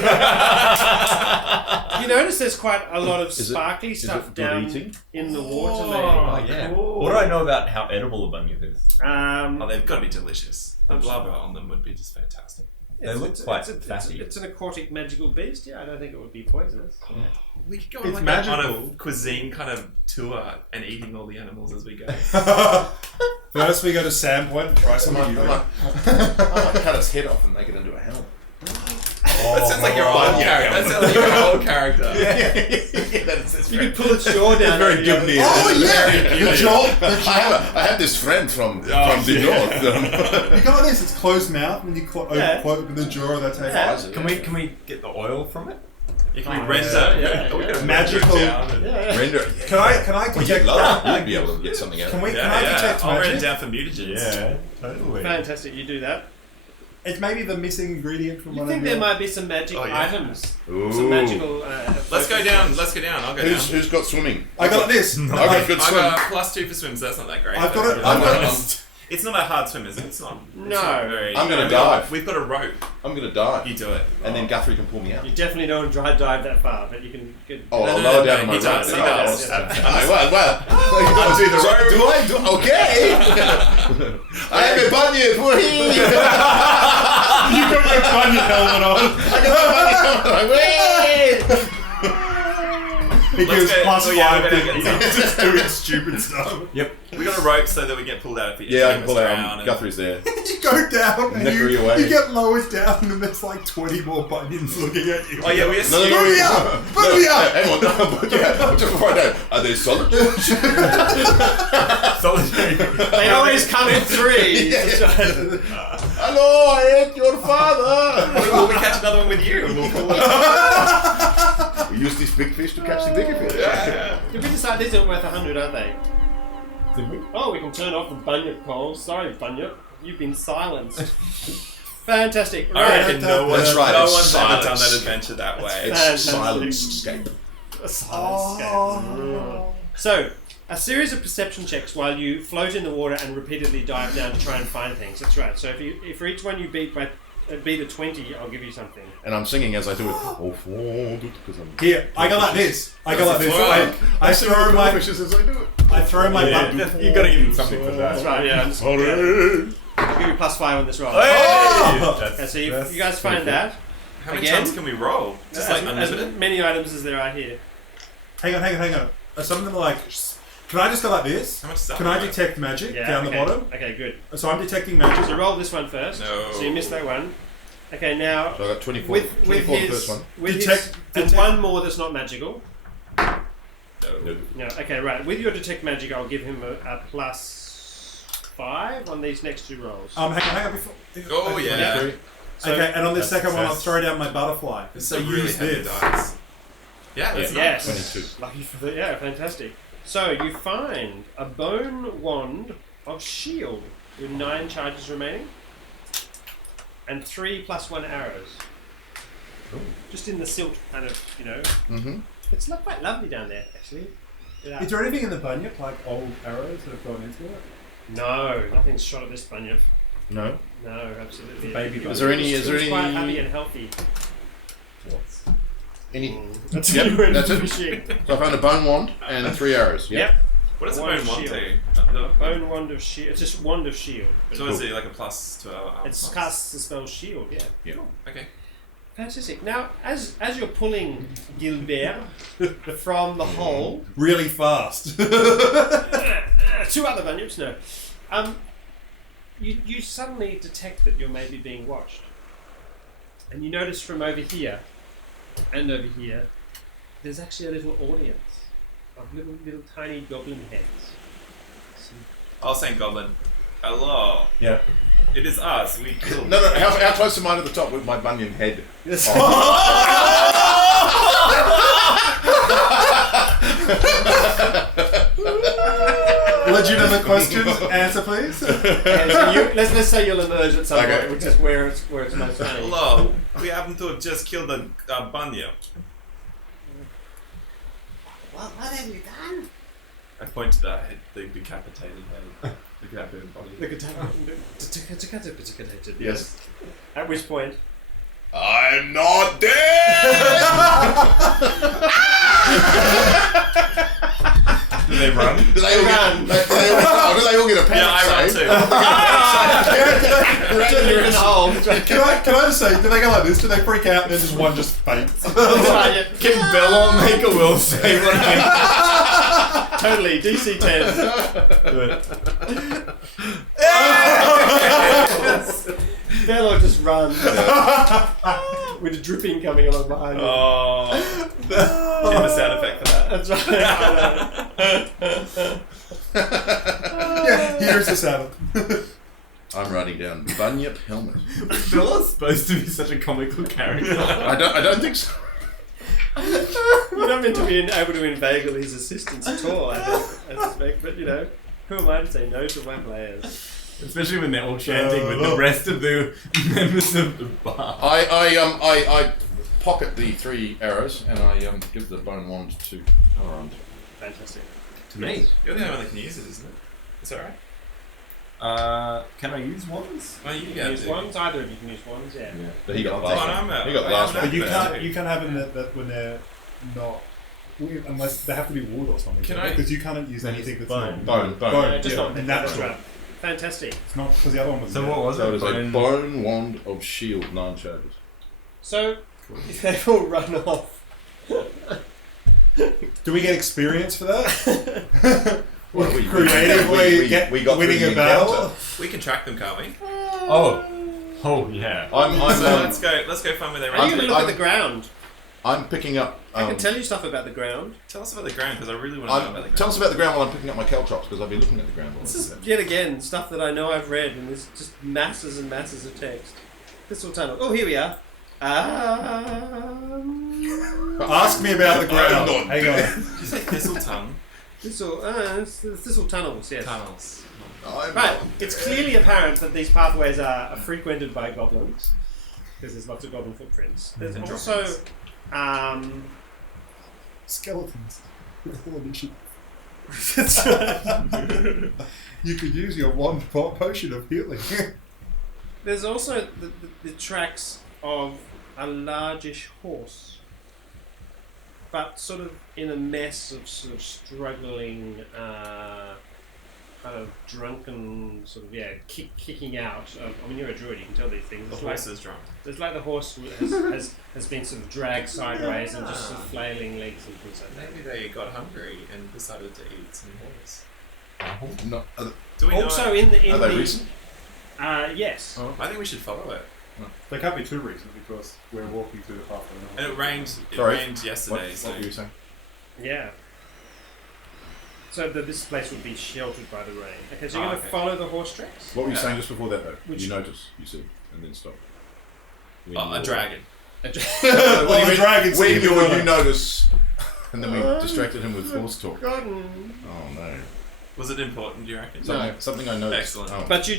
You notice there's quite a lot of Is it- sparkly is stuff it good down eating? in the water Oh there. yeah. Cool. What do I know about how edible a bunyip is? Oh, they've got to be delicious. The I'm blubber on them would be just fantastic. They look quite fatty. It's an aquatic magical beast. Yeah, I don't think it would be poisonous. We could go It's on, magical. on a cuisine kind of tour and eating all the animals as we go. First, we go to Sandpoint and try some I of you. might cut its head off and make it into a helmet. That sounds like your old character. That sounds like your old character. You could pull its jaw down. Very and Gibney. Oh, yeah! The jaw! I have this friend from the north. You got this, it's closed mouth when you Yeah. open the jaw, that's how Yeah. you Can we get the oil from it? You can Oh, render. yeah. We could Magical- render it down and- Yeah. Render. Can I Well, you'd detect? love it. You'd be able to get something out of it. Can I Yeah, detect I'll render it magic? down for mutagens. totally. Fantastic. You do that. It's maybe the missing ingredient from You one think of there your... might be some magic Oh, yeah. items? Ooh. Some magical. Let's go focus down. points. Let's go down. I'll go down. Who's got swimming? I got this! I got good I swim. got +2 for swims. That's not that great. I've but- got it. I've got it. It's not a hard swim, is it? It's not. It's No. not very, I'm gonna we've got- dive. We've got a rope. I'm going to die. You do it. And then Guthrie can pull me out. You definitely don't dry dive that far, but you can. Oh, No, I'll no, lower no, down no, my he does, rope. he does. Well. I'll do the So, rope. do I? Okay. I have a bunyip. Whee! You got your bunny helmet on! I got my bunyip. Whee! It Let's gives go- plus oh, yeah, 5 we're to gonna get He's just doing stupid stuff. Yep. We got a rope so that we get pulled out if we Yeah, I can if pull we out. drown and- Guthrie's there. You go down and Necker you away. get lowered down and there's like 20 more bunions looking at you. Oh yeah, we No, assume. Put me up! Put me up! Hang on, no, but yeah, just before I know, are they solid? Solitary. They always come in threes. I I ate your father. Will we catch another one with you? And we'll We use this big fish to catch the bigger fish. Did we decide these are worth 100, aren't they? Did we? Oh, we can turn off the bunyip calls. Sorry, bunyip. You've been silenced. Fantastic. I Right. reckon no one's That's right, ever it's done silence. that adventure that way. It's Fantastic. silence escape. A silence scale. So, a series of perception checks while you float in the water and repeatedly dive down to try and find things. That's right. So if for each one you beat a 20, I'll give you something. And I'm singing as I do it. Because I'm Here, I go like this. I go like this. I throw my fishes as I do it. I throw my Yeah, button. you got to give him something for That's that. right. Yeah. I'm just, Hooray! I'll give you +5 on this roll. That's- Okay, so you That's guys find that. How many Again? times can we roll? Just as, like as unlimited? many items as there are here. Hang on. Some of them are like. Can I just go like this? How much stuff? Can I detect magic down okay. the bottom? Okay, good. So I'm detecting magic. So roll this one first. No. So you missed that one. Okay, now So I got 24, with 24 the his, first one. with Detect- his, and detect- one more that's not magical. No. No, okay, right. With your detect magic, I'll give him a +5 on these next two rolls. Hang on before. Oh, yeah. So- Okay, and on this That's second one, I'll success. throw down my butterfly. It's So a really use heavy this. dice. Yeah, that's Yes. 22. Lucky for the, yeah, fantastic. So you find a bone wand of shield with 9 charges remaining, and 3 +1 arrows. Just in the silt kind of, Mm-hmm. It's quite lovely down there, actually. Yeah. Is there anything in the bunyip, like old arrows that have gone into it? No, nothing's shot at this bunyip. No. No, absolutely. Baby Is there any? It's quite happy and healthy. Any? That's Yep, you and that's it. fishing. So I found a bone wand and 3 arrows. Yep. What does a One bone want shield. to? A bone wand of shield. It's just wand of shield. So is it like a plus to our arm It's class? casts the spell shield. Yeah. Okay. Fantastic. Now, as you're pulling Gilbert from the hole, Really fast. 2 other bunyips, no. You suddenly detect that you're maybe being watched, and you notice from over here and over here, there's actually a little audience of little tiny goblin heads. I'll say Goblin. Hello. Yeah. It is us. We killed. No. How close am I to the top with my bunion head? Yes. Legitimate questions. Answer, please. Okay, so let's say you'll emerge at some Okay. point, which is where it's most funny. Hello. We happen to have just killed a bunyip. What have you done? I point to that head, the decapitated head. The decapitated body. Yes. At which point, I'm not dead. Do they run? Do they all Run. get? Do they all get a panic Yeah, I run save? too. Can I just say, do they go like this? Do they freak out and then just one just faints? Can Bella make a will save on him? totally DC 10. Bello just runs with a dripping coming along behind him. Oh. Give a sound effect for that. That's right. Yeah, here's the sound. I'm writing down bunyip helmet. Bella's supposed to be such a comical character. I don't think so. You're not meant to be able to inveigle his assistants at all, I suspect. But who am I to say no to my players? Especially when they're all chanting with the rest of the members of the bar. I pocket the 3 arrows and I give the bone wand to Elrond. Fantastic. To me. You're the only one that can use it, isn't it? It's alright. Can I use wands? Well, you You can can use do. wands, either of you can use wands, yeah. But he got the Oh, last no, one. I'm He got the last I'm But you an can't expert. have them that when they're not, unless they have to be wood or something. Can I- Because you can't use anything that's Bone. not Bone. Just not natural. right. Fantastic. It's not because the other one was. So what was So it it? is a bone wand of shield, 9 charges. So, if they all run off. Do we get experience for that? Well, Creatively get we got winning through a the battle. encounter. We can track them, can't we? Oh yeah. I'm So let's go find where they Are you ran going to to. look at the ground? I'm picking up. I can tell you stuff about the ground. Tell us about the ground, because I really want to know about the ground. Tell us about the ground while I'm picking up my caltrops, because I've been looking at the ground. This is, yet again, stuff that I know I've read, and there's just masses and masses of text. Thistle tunnel. Oh, here we are. Ask me about the ground. Hang on. Did you say thistle tongue? It's the thistle tunnels, yes. Tunnels. Right, it's clearly apparent that these pathways are frequented by goblins, because there's lots of goblin footprints. There's And also, Skeletons. All initiative. that's right. You could use your one potion of healing. There's also the tracks of a largish horse, but sort of in a mess of sort of struggling, kind of drunken, sort of kicking out. I mean, you're a druid, you can tell these things. The horse is drunk. It's like the horse has been sort of dragged sideways and just sort of flailing legs and things like that. Maybe they got hungry and decided to eat some horse. No, Do we Also, know? in are they the recent? yes. I think we should follow it. They can't be too recent because we're walking through the pathway. And it rained. It Sorry. rained yesterday. What were you saying? Yeah. So this place would be sheltered by the rain. Okay, so you're Oh, going to okay. follow the horse tracks? What were you Yeah. saying just before that, though? Which- You notice, you said, and then stop. A dragon. What do Oh, you the mean? dragon's When in the you water. notice, and then we distracted him with horse talk. Forgotten. Oh no. Was it important, do you reckon? Something I noticed. Excellent. Oh. But you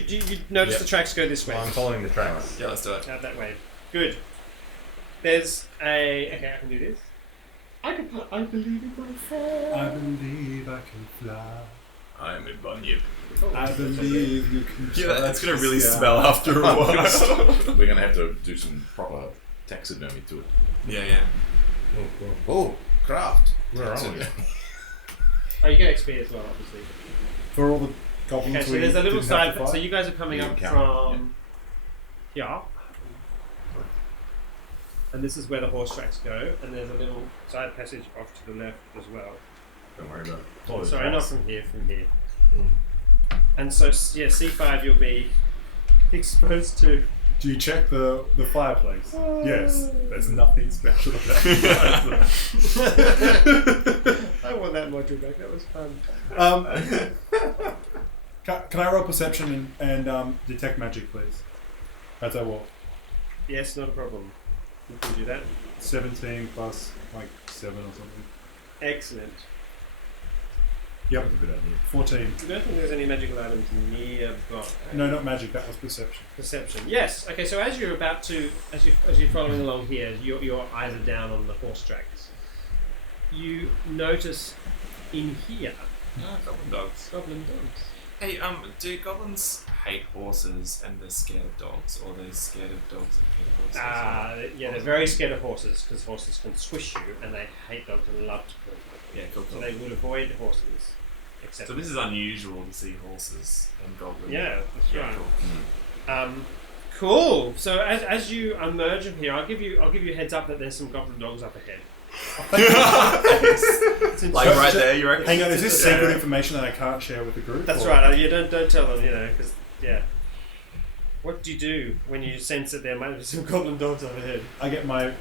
notice Yep. the tracks go this way. Well, I'm following the tracks. Yeah, let's do it. Out that way. Good. There's a... Okay, I can do this. I believe in my friend. I believe I can fly. I'm a bunyip. I believe you can fly. Yeah, that's going to really Yeah. smell after a while. We're going to have to do some proper taxidermy to it. Yeah. Oh, craft. Where are we? Oh, you get XP as well, obviously. For all the goblins Okay, so we there's a little didn't have side... to fight. So you guys are coming You up can from... Yeah. And this is where the horse tracks go, and there's a little side passage off to the left as well. Don't worry about it. Follow the Sorry, not tracks. from here, from here. And so, yeah, C5 you'll be exposed to. Do you check the fireplace? Yes. There's nothing special about the fireplace. I want that module back, that was fun. Can I roll perception and detect magic, please? As I walk. Yes, not a problem. You can do that. 17 plus like 7 or something. Excellent. Yep. That's a good idea. 14. I don't think there's any magical items nearby. No, not magic. That was perception. Perception. Yes. Okay. So as you're about to, as you're following along here, your eyes are down on the horse tracks. You notice in here Goblin dogs. goblin dogs. Hey, do goblins hate horses and they're scared of dogs, or they're scared of dogs and hate horses? Yeah, they're very scared of horses because horses can squish you, and they hate dogs and love to kill them. Yeah, cool. So they would avoid horses. Except So this is unusual to see horses and goblins. yeah, that's Yeah, right. cool. Cool. So as you emerge from here, I'll give you a heads up that there's some goblin dogs up ahead. Since Like right there, you reckon? Hang on, is this Yeah. secret information that I can't share with the group? That's or- right. You don't tell them, because yeah. What do you do when you sense that there might be some goblin dogs up ahead? I get my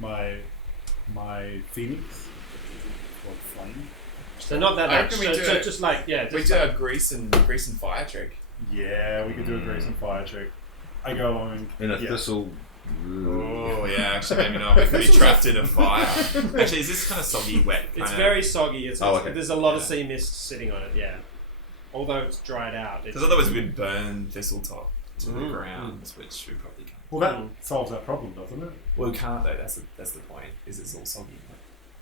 my phoenix or flame. So not that I much. reckon we So, do so it. just like We just do like, a grease and fire trick. Yeah, we could do a grace and fire trick. I go along and In a thistle. Oh yeah, actually maybe not. We could be trapped in a fire. Actually, is this kind of soggy, wet? it's very soggy. Okay. There's a lot of Yeah. sea mist sitting on it. Yeah. Although it's dried out. Because otherwise we'd burn thistle top to the Mm. ground, which we probably can't. Well, that solves that problem, doesn't it? Well, we can't though. That's the point. Is it's all soggy.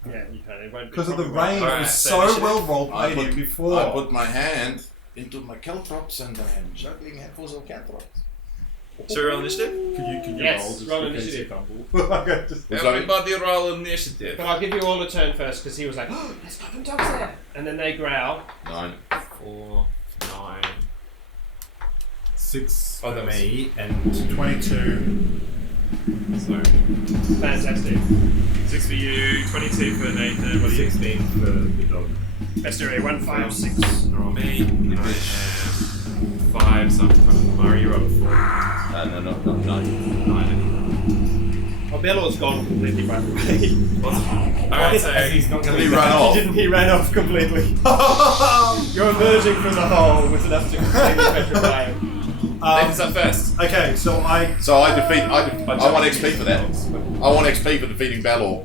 Yeah, you can't. It won't be Because of the probably rain, Alright, it was so so initiative. well role I played put- before. I put my hand into my caltrops and I am juggling handfuls of caltrops. Should we roll initiative? Can you Yes, roll just roll in case initiative. you fumble? Okay, just- Everybody roll initiative. But I'll give you all a turn first because he was like, "Oh, there's goblin dogs there," and then they growl. 9. 4, 9. 6 Other me and 22. So Fantastic. 6 for you, 22 for Nathan. What are you? 16 for the dog. Best area 1, 5, 6. Roll me. I am 5. So Mario, you rolled a 4. No, 9. 9. Oh, Bellor's gone completely, by the way. Alright, so He's not Did going he to run off? He ran off completely. You're emerging from the hole with enough to completely petrify him. Nathan's up first. Okay, so I So I want XP for that. I want XP for defeating Balor.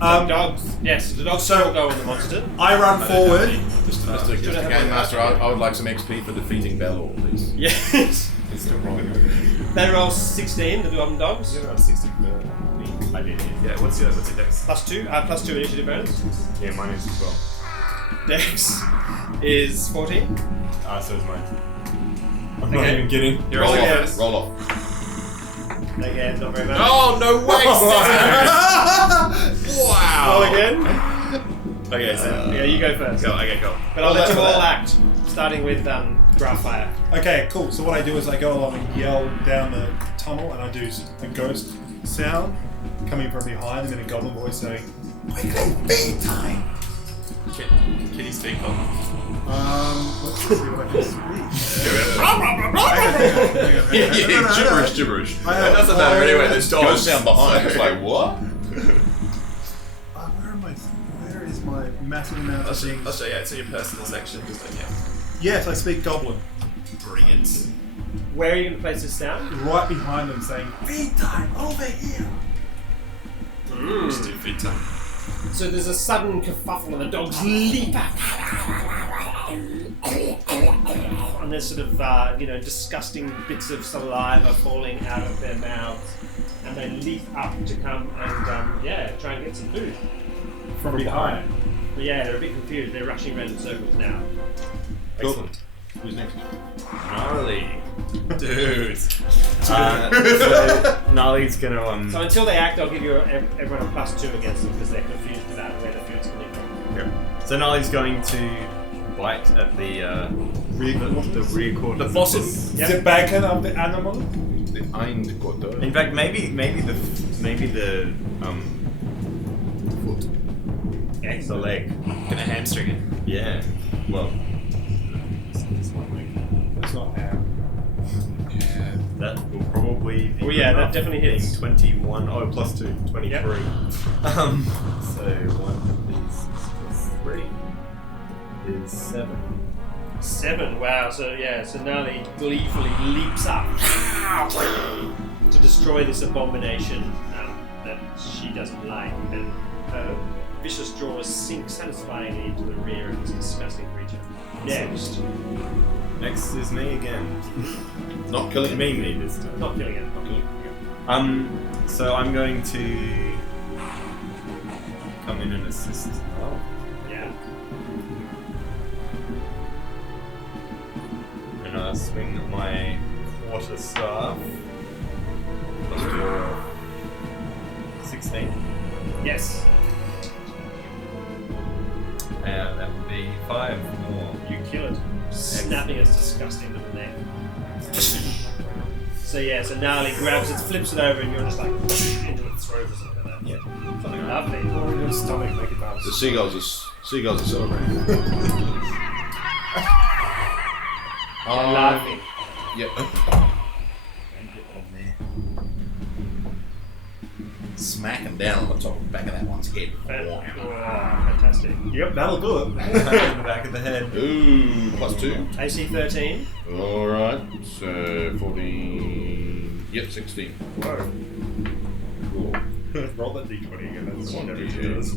Dogs. Yes, the dogs So- will go on the monster. I run forward. Mr. Game Master, I would like some XP for defeating Balor, please. Yes. It's still rolling. They roll 16, the Goblin dogs. You got 60 for me. I did. Yeah, what's your dex? Plus 2 initiative bonus. Yeah, mine is as well. Dex is 14. So is mine. I'm not Okay. even kidding. You're Roll also off. first. Roll off. Again, not very much. Oh, no way! Wow! Roll again. Okay, so Yeah, you go first. go. Okay, go. But I'll let you all act, starting with Graphfire. Okay, cool. So what I do is I go along and yell down the tunnel, and I do a ghost sound coming from behind, and then a goblin voice saying, "Quickly, feed time." Can you speak on? Let's see what I can speak. Gibberish. I have It doesn't matter anyway, there's dogs. Ghost sound behind. It's like, what? Where am I? Where is my massive amount I'll of show you. things? Yeah, it's in your personal section. Just like, yeah. Yes, I speak goblin. Brilliant. Where are you going to place this sound? Right behind them saying, "Feed time, over here." Just do feed time. So there's a sudden kerfuffle and the dogs leap up. And there's sort of, disgusting bits of saliva falling out of their mouths. And they leap up to come and, try and get some food. From behind. But yeah, they're a bit confused. They're rushing around in circles now. Excellent. Who's next? Gnarly. Dude. So Gnarly's gonna So until they act, I'll give you everyone a +2 against them because they're confused about where the food's coming from. So Gnarly's going to bite at the rear quarters. The bosses. The bacon of the animal. The Eindquarter. In fact, maybe the foot. The leg. Gonna hamstring it. Yeah. Well, it's one leg. It's not ham. That will probably be Oh, yeah, that enough, definitely being hits. 21. Oh, plus 2, 23. Yep. So 1 is plus 3 is 7. 7, wow. So Gnarly gleefully leaps up to destroy this abomination that she doesn't like. And her vicious jaws sink satisfyingly into the rear of this disgusting creature. Next. Next is me again. Not killing him. Me this time. Not killing it. So I'm going to come in and assist. Oh. Yeah. And swing my quarter staff. Plus 16. Yes. That would be 5 more. You kill it. Snapping its disgusting little neck. So Gnarly grabs it, flips it over, and you're just like into its throat or something like that. Yeah. Something lovely. Or in your stomach, make it bounce. The seagulls are celebrating. Laughing. Yep. Smack him down on the top of the back of that one's head. Fantastic. Yep, that'll do it. In the back of the head. Ooh, +2. AC 13. Alright, so 14. Yep, 16. Whoa. Cool. Roll that d20 again. That's Come on, what D20. it does.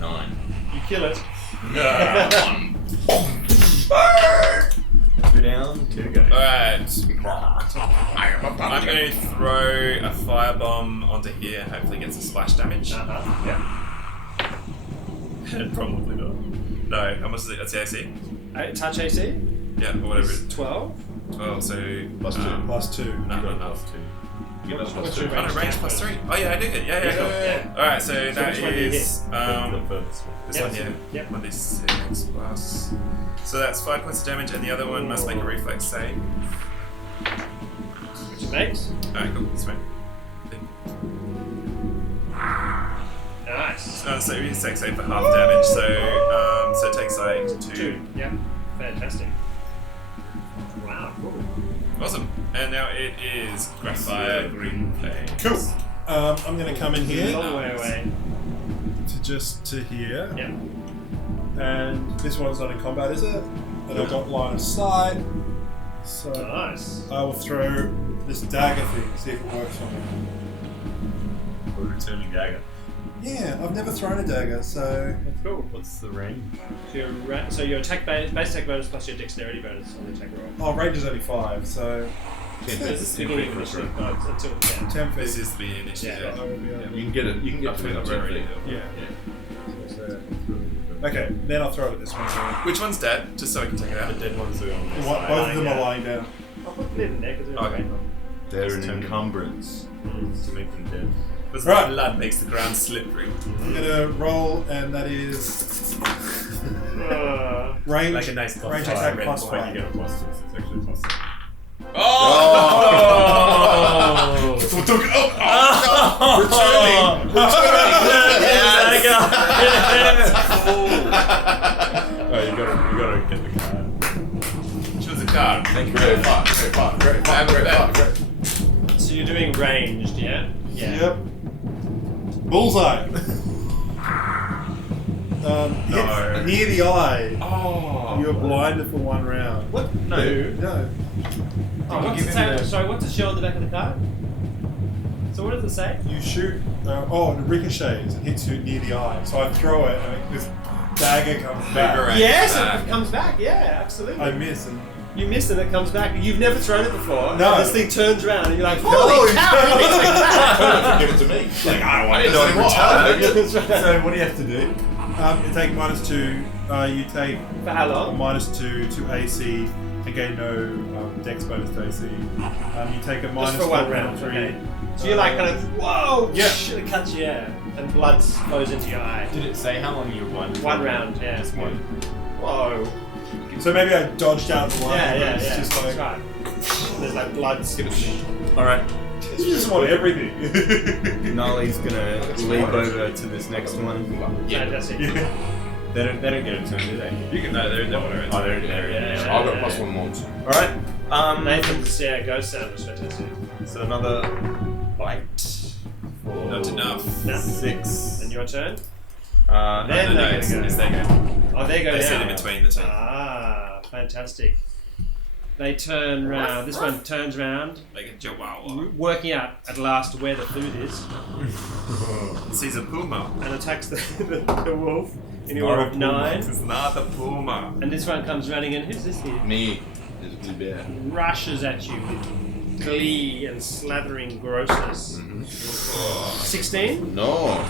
9. You kill it. 2 down, 2 to go. Alright. I'm going to throw a firebomb onto here, hopefully get some splash damage. Yeah. Probably not. No, how much is it? That's the AC? Touch AC? Yeah, or whatever it is. 12. 12, so... +2. +2. No, You got no. plus 2. Give us What's +2. your Oh, no, range +3. Oh, yeah, I do it. Yeah, cool. Yeah. Alright, so that which one do you is... The furthest one. this Yep. one here. Yep. 1d6 plus... So that's 5 points of damage, and the other one must make a reflex save. Which it makes. Alright, cool. This way. Nice. So you take save for half damage, so it takes like 2. 2. Yep. Fantastic. Wow, cool. Awesome. And now it is Graphire Green Plains. Cool. I'm going to come in It's a here long way away. to here. Yeah. And this one's not in combat, is it? And I've got line of sight. So Nice. I will throw this dagger thing, see if it works on me. Or returning dagger. Yeah, I've never thrown a dagger, so... That's cool. What's the range? So your attack base attack bonus plus your dexterity bonus on the attack roll. Oh, range is only 5, so... 10 This feet. is the beginning of initiative. No, it's until 10. 10 feet. This is the initiative. I will be able You can get it. You can get Up to to it. the Red majority. feet. Yeah. Okay, then I'll throw it at this one. So Which one's dead? Just so I can take it The out. dead ones are on this both side. of them are lying down. I'll put it in there because it's Okay. They're an Turn. encumbrance to make them dead. Because Right. the blood makes the ground slippery. I'm gonna roll, and that is range. Like a nice range coffee. attack Red plus wine, When 5. you get a plus 6, it's actually plus 6. Oh! Oh, you gotta get the card. Choose a card. Thank you Very very far. much. Very far. Very far. Have it Very back. far. Very- So you're doing ranged, yeah? Yep. Bullseye. Hit near the eye. Oh. You're blinded for 1 round. What? No. No. Oh, what's it say? Sorry, what's it show on the back of the card? So what does it say? You shoot. It ricochets and hits you near the eye. So I throw it, and this dagger comes back. Boomerang. Yes, back. it comes back. Yeah, absolutely. I miss, and You missed and it comes back. You've never thrown it before. No. And this thing turns around and you're like, holy cow! Give it to me. Like I want didn't know it anymore. returned. So what do you have to do? you take -2. You take For how long? -2 to AC and gain no dex bonus to AC. You take a Just minus for 1 4 round. 3. Okay. So you're like kind of, whoa! Yeah. It cuts you, yeah. And blood flows into your eye. Did it say how long you were blinded? 1 round, yeah. Just one. Whoa. So maybe I dodged out the line. Yeah, but yeah, it's yeah. just That's like, right. There's like blood. Alright. you just want everything. Nolly's gonna leap over to this next one. Fantastic. Yeah. They don't get a turn, do they? You can know they're one Oh, they're there. Yeah. I've got a +1 more. Alright. Nathan's ghost sound was fantastic. So another bite. For Not enough. No. 6. And your turn? No, Then no, they're it's gonna go. they go. Oh, they go They sit down. in between the two. Ah, fantastic. They turn round. This one turns round, Like a chihuahua. working out at last where the food is, Sees a puma. and attacks the wolf in the order of 9. It's not a puma. And this one comes running in. Who's this here? Me. Is a blue bear. Rushes at you with glee and slathering grossness. 16? No.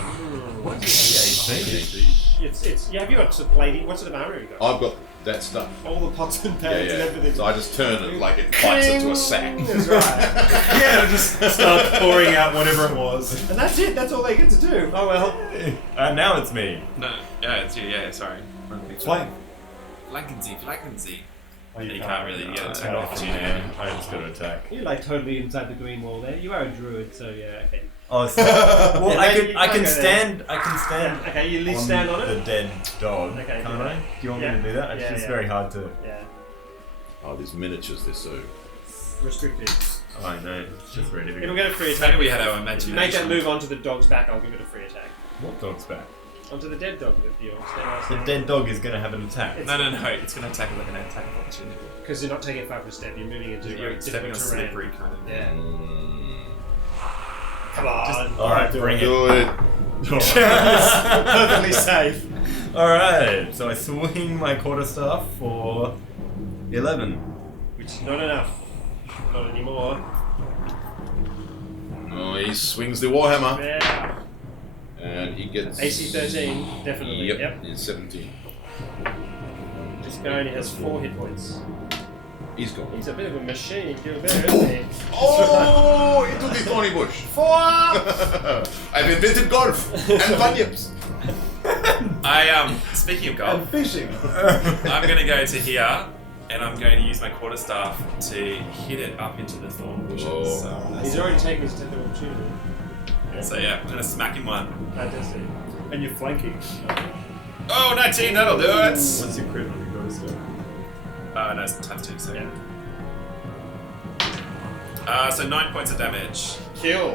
It's yeah. Have you got some plating? What sort of armor have you got? I've got that stuff. All the pots and Yeah, pans and yeah. everything. So I just turn it like it bites into a sack. That's right. Yeah, I just start pouring out whatever it was. And that's it. That's all they get to do. Oh well. Now it's me. No, yeah, it's you. Yeah, sorry. Flame. Flankenzy. Oh, You can't really get a turn off. Yeah, I just got to attack. You're like totally inside the green wall there. You are a druid, so yeah. Okay. Oh, so, well, Yeah, I you can can't go stand. I can stand. Okay, you at least stand on the it. dead dog. Okay, Can't do I? that. Do you want Yeah. me to do that? It's Yeah, just yeah. very hard to. Yeah. Oh, these miniatures, they're so... Restricted. Oh, I know. It's just very It'll difficult. get a free If attack. only we had our If imagination. you make that move onto the dog's back, I'll give it a free attack. What dog's back? Onto the dead dog with you. The dead dog is going to have an attack. No, it's going to attack it like an attack of opportunity. Because you're not taking a 5 step. You're moving into You're stepping on different terrain. slippery kind of. Yeah. Mm. Come on. All right, bring it. Do it. Perfectly safe. All right. So I swing my quarterstaff for 11. Which is not enough. Not anymore. Oh, he swings the warhammer. Yeah. And he gets... AC 13, definitely. Yep, he's 17. This guy only has 4 hit points. He's gone. He's a bit of a machine, Gilbert, isn't he? Oh, into the thorny bush. 4! I've invented golf and bunyips. Speaking of golf, Fishing. I'm going to go to here, and I'm going to use my quarterstaff to hit it up into the thorn bushes. Whoa. So, He's already taken his tentacle opportunity. yeah, I'm going to smack him one. Fantastic. And you're flanking. Oh, 19, that'll do it! What's your crit on your quarterstaff? No, it's times 2, so. Yeah. So 9 points of damage. Kill.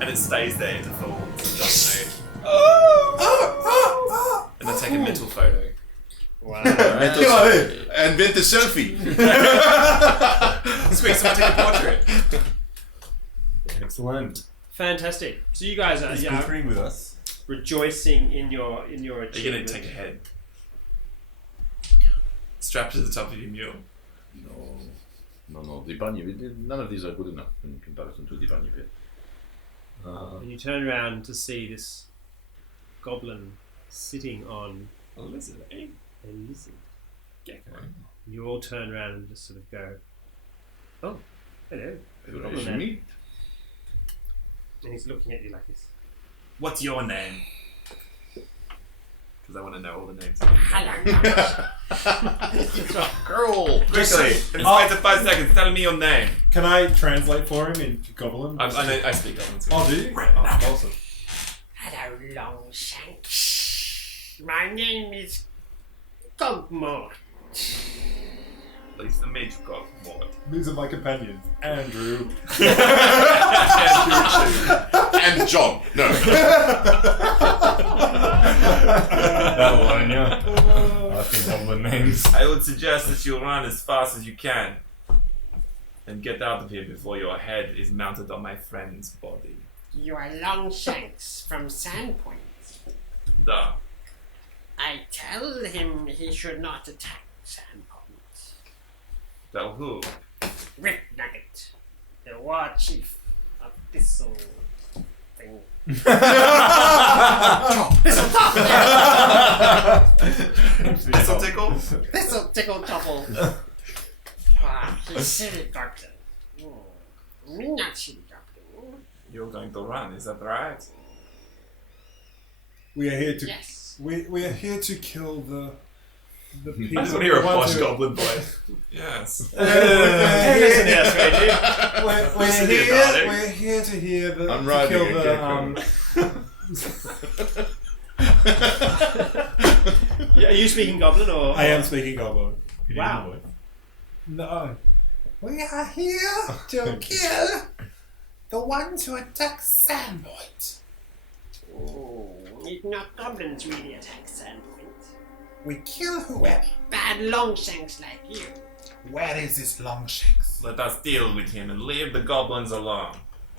And it stays there in the fall. It doesn't move. And I take a mental photo. Wow. Invent the selfie. Sweet, someone take a portrait. Excellent. Fantastic. So you guys are Is Goofering with us? rejoicing in your Are you achievement. going to take a head? Strapped to the top of your mule. No. The bunny. None of these are good enough in comparison to the bunny pit. And you turn around to see this goblin sitting on A lizard, eh? a lizard. Gecko. You all turn around and just sort of go, "Oh, hello." Good Goblin to man. meet. And he's looking at you like this. What's your name? Because I want to know all the names. Girl. Quickly, in the space of 5 seconds, tell me your name. Can I translate for him in Goblin? I know I speak Goblin. Oh, do you? Oh, awesome. Hello, Longshank. My name is Commemorate. He's the mage god. What? These are my companions. Andrew. And John. No. That'll learn you. I think goblin names. I would suggest that you run as fast as you can and get out of here before your head is mounted on my friend's body. You are Longshanks from Sandpoint. Duh. I tell him he should not attack Sandpoint. Tell who? Rip Nugget, the war chief of Thistle thing. Thistle top This'll tickle? Thistle tickle topple. He's silly goblin. Me not silly goblin. You're going to run, is that right? We are here to. Yes. We are here to kill the people. I just want to hear a We want posh to- goblin voice. Yes. Hey, listen here, Sweetie. Listen here, darling. We're here to hear the. I'm to riding kill a the. Yeah, are you speaking Goblin or? I am speaking Goblin. Wow. No. We are here to kill the ones who attack Sandpoint. It's not goblins really attack Sandpoint. We kill whoever. Bad Longshanks like you. Where is this Longshanks? Let us deal with him and leave the goblins alone.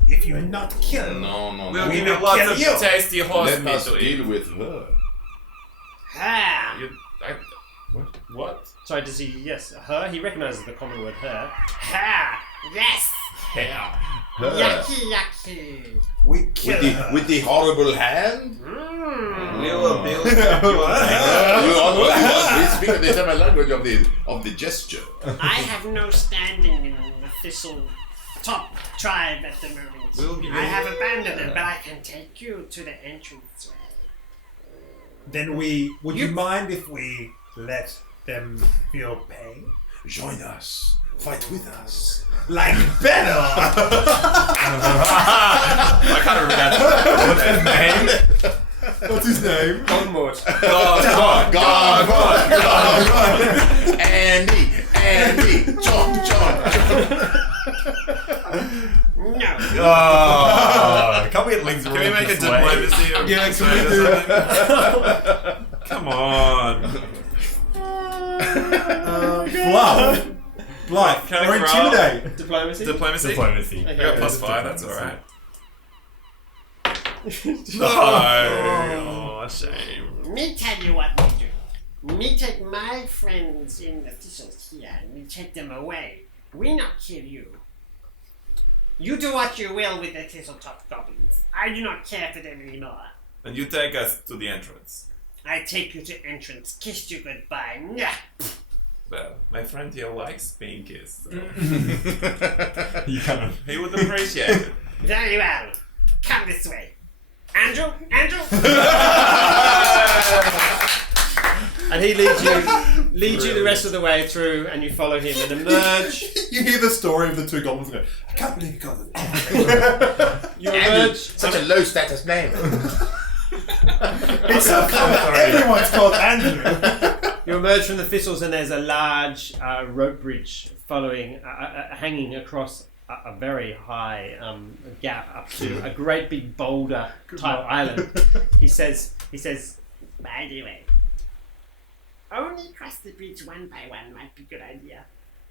If you not kill him, No. We'll We give will you lots kill of you. tasty horse Let meat us to eat. deal with her. Ha! What? Sorry, does he? Yes, her. He recognizes the common word her. Ha! Yes! Hell. Her. Yucky! we kill her. With the horrible hand? We will build You speak the German language of the gesture. I have no standing in the Thistle top tribe at the moment. We'll give I you- have abandoned them, but I can take you to the entrance. Then would you mind if we let them feel pain? Join us. Fight with us. Like better! I can't remember. What's his name? What's his name? Commemorate. God. Andy. John. No. Can't we get links Can we make a diplomacy or something? Come on. Bluff. Can I Or roll? intimidate. Diplomacy. Diplomacy? Diplomacy. I Okay. got +5, that's alright. No. Oh, shame. Me tell you what we do. Me take my friends in the thistles here and we take them away. We not kill you. You do what you will with the thistle-top goblins. I do not care for them anymore. And you take us to the entrance. I take you to entrance, kiss you goodbye. Nyah. Well, my friend here likes being kissed. So You kind of. he would appreciate it. Very well. Come this way. Andrew? And he leads you the rest of the way through, and you follow him and emerge. You hear the story of the two goblins and go, I can't believe you got this. You emerge. Such a low status name. It's so common. Everyone's called Andrew. You emerge from the thistles, and there's a large rope bridge following, hanging across a very high gap up to a great big boulder type island. He says, By the way, only cross the bridge one by one might be a good idea.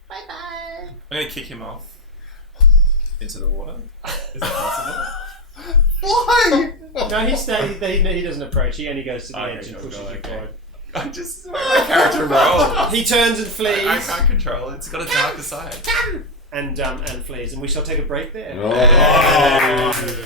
Bye bye. I'm going to kick him off into the water. Is that possible? Why? no, he stays. He doesn't approach. He only goes to the Okay, edge and cool, pushes you okay. forward. I just my character roll. He turns and flees. I can't control it. It's got a darker side. And flees. And we shall take a break there. Oh.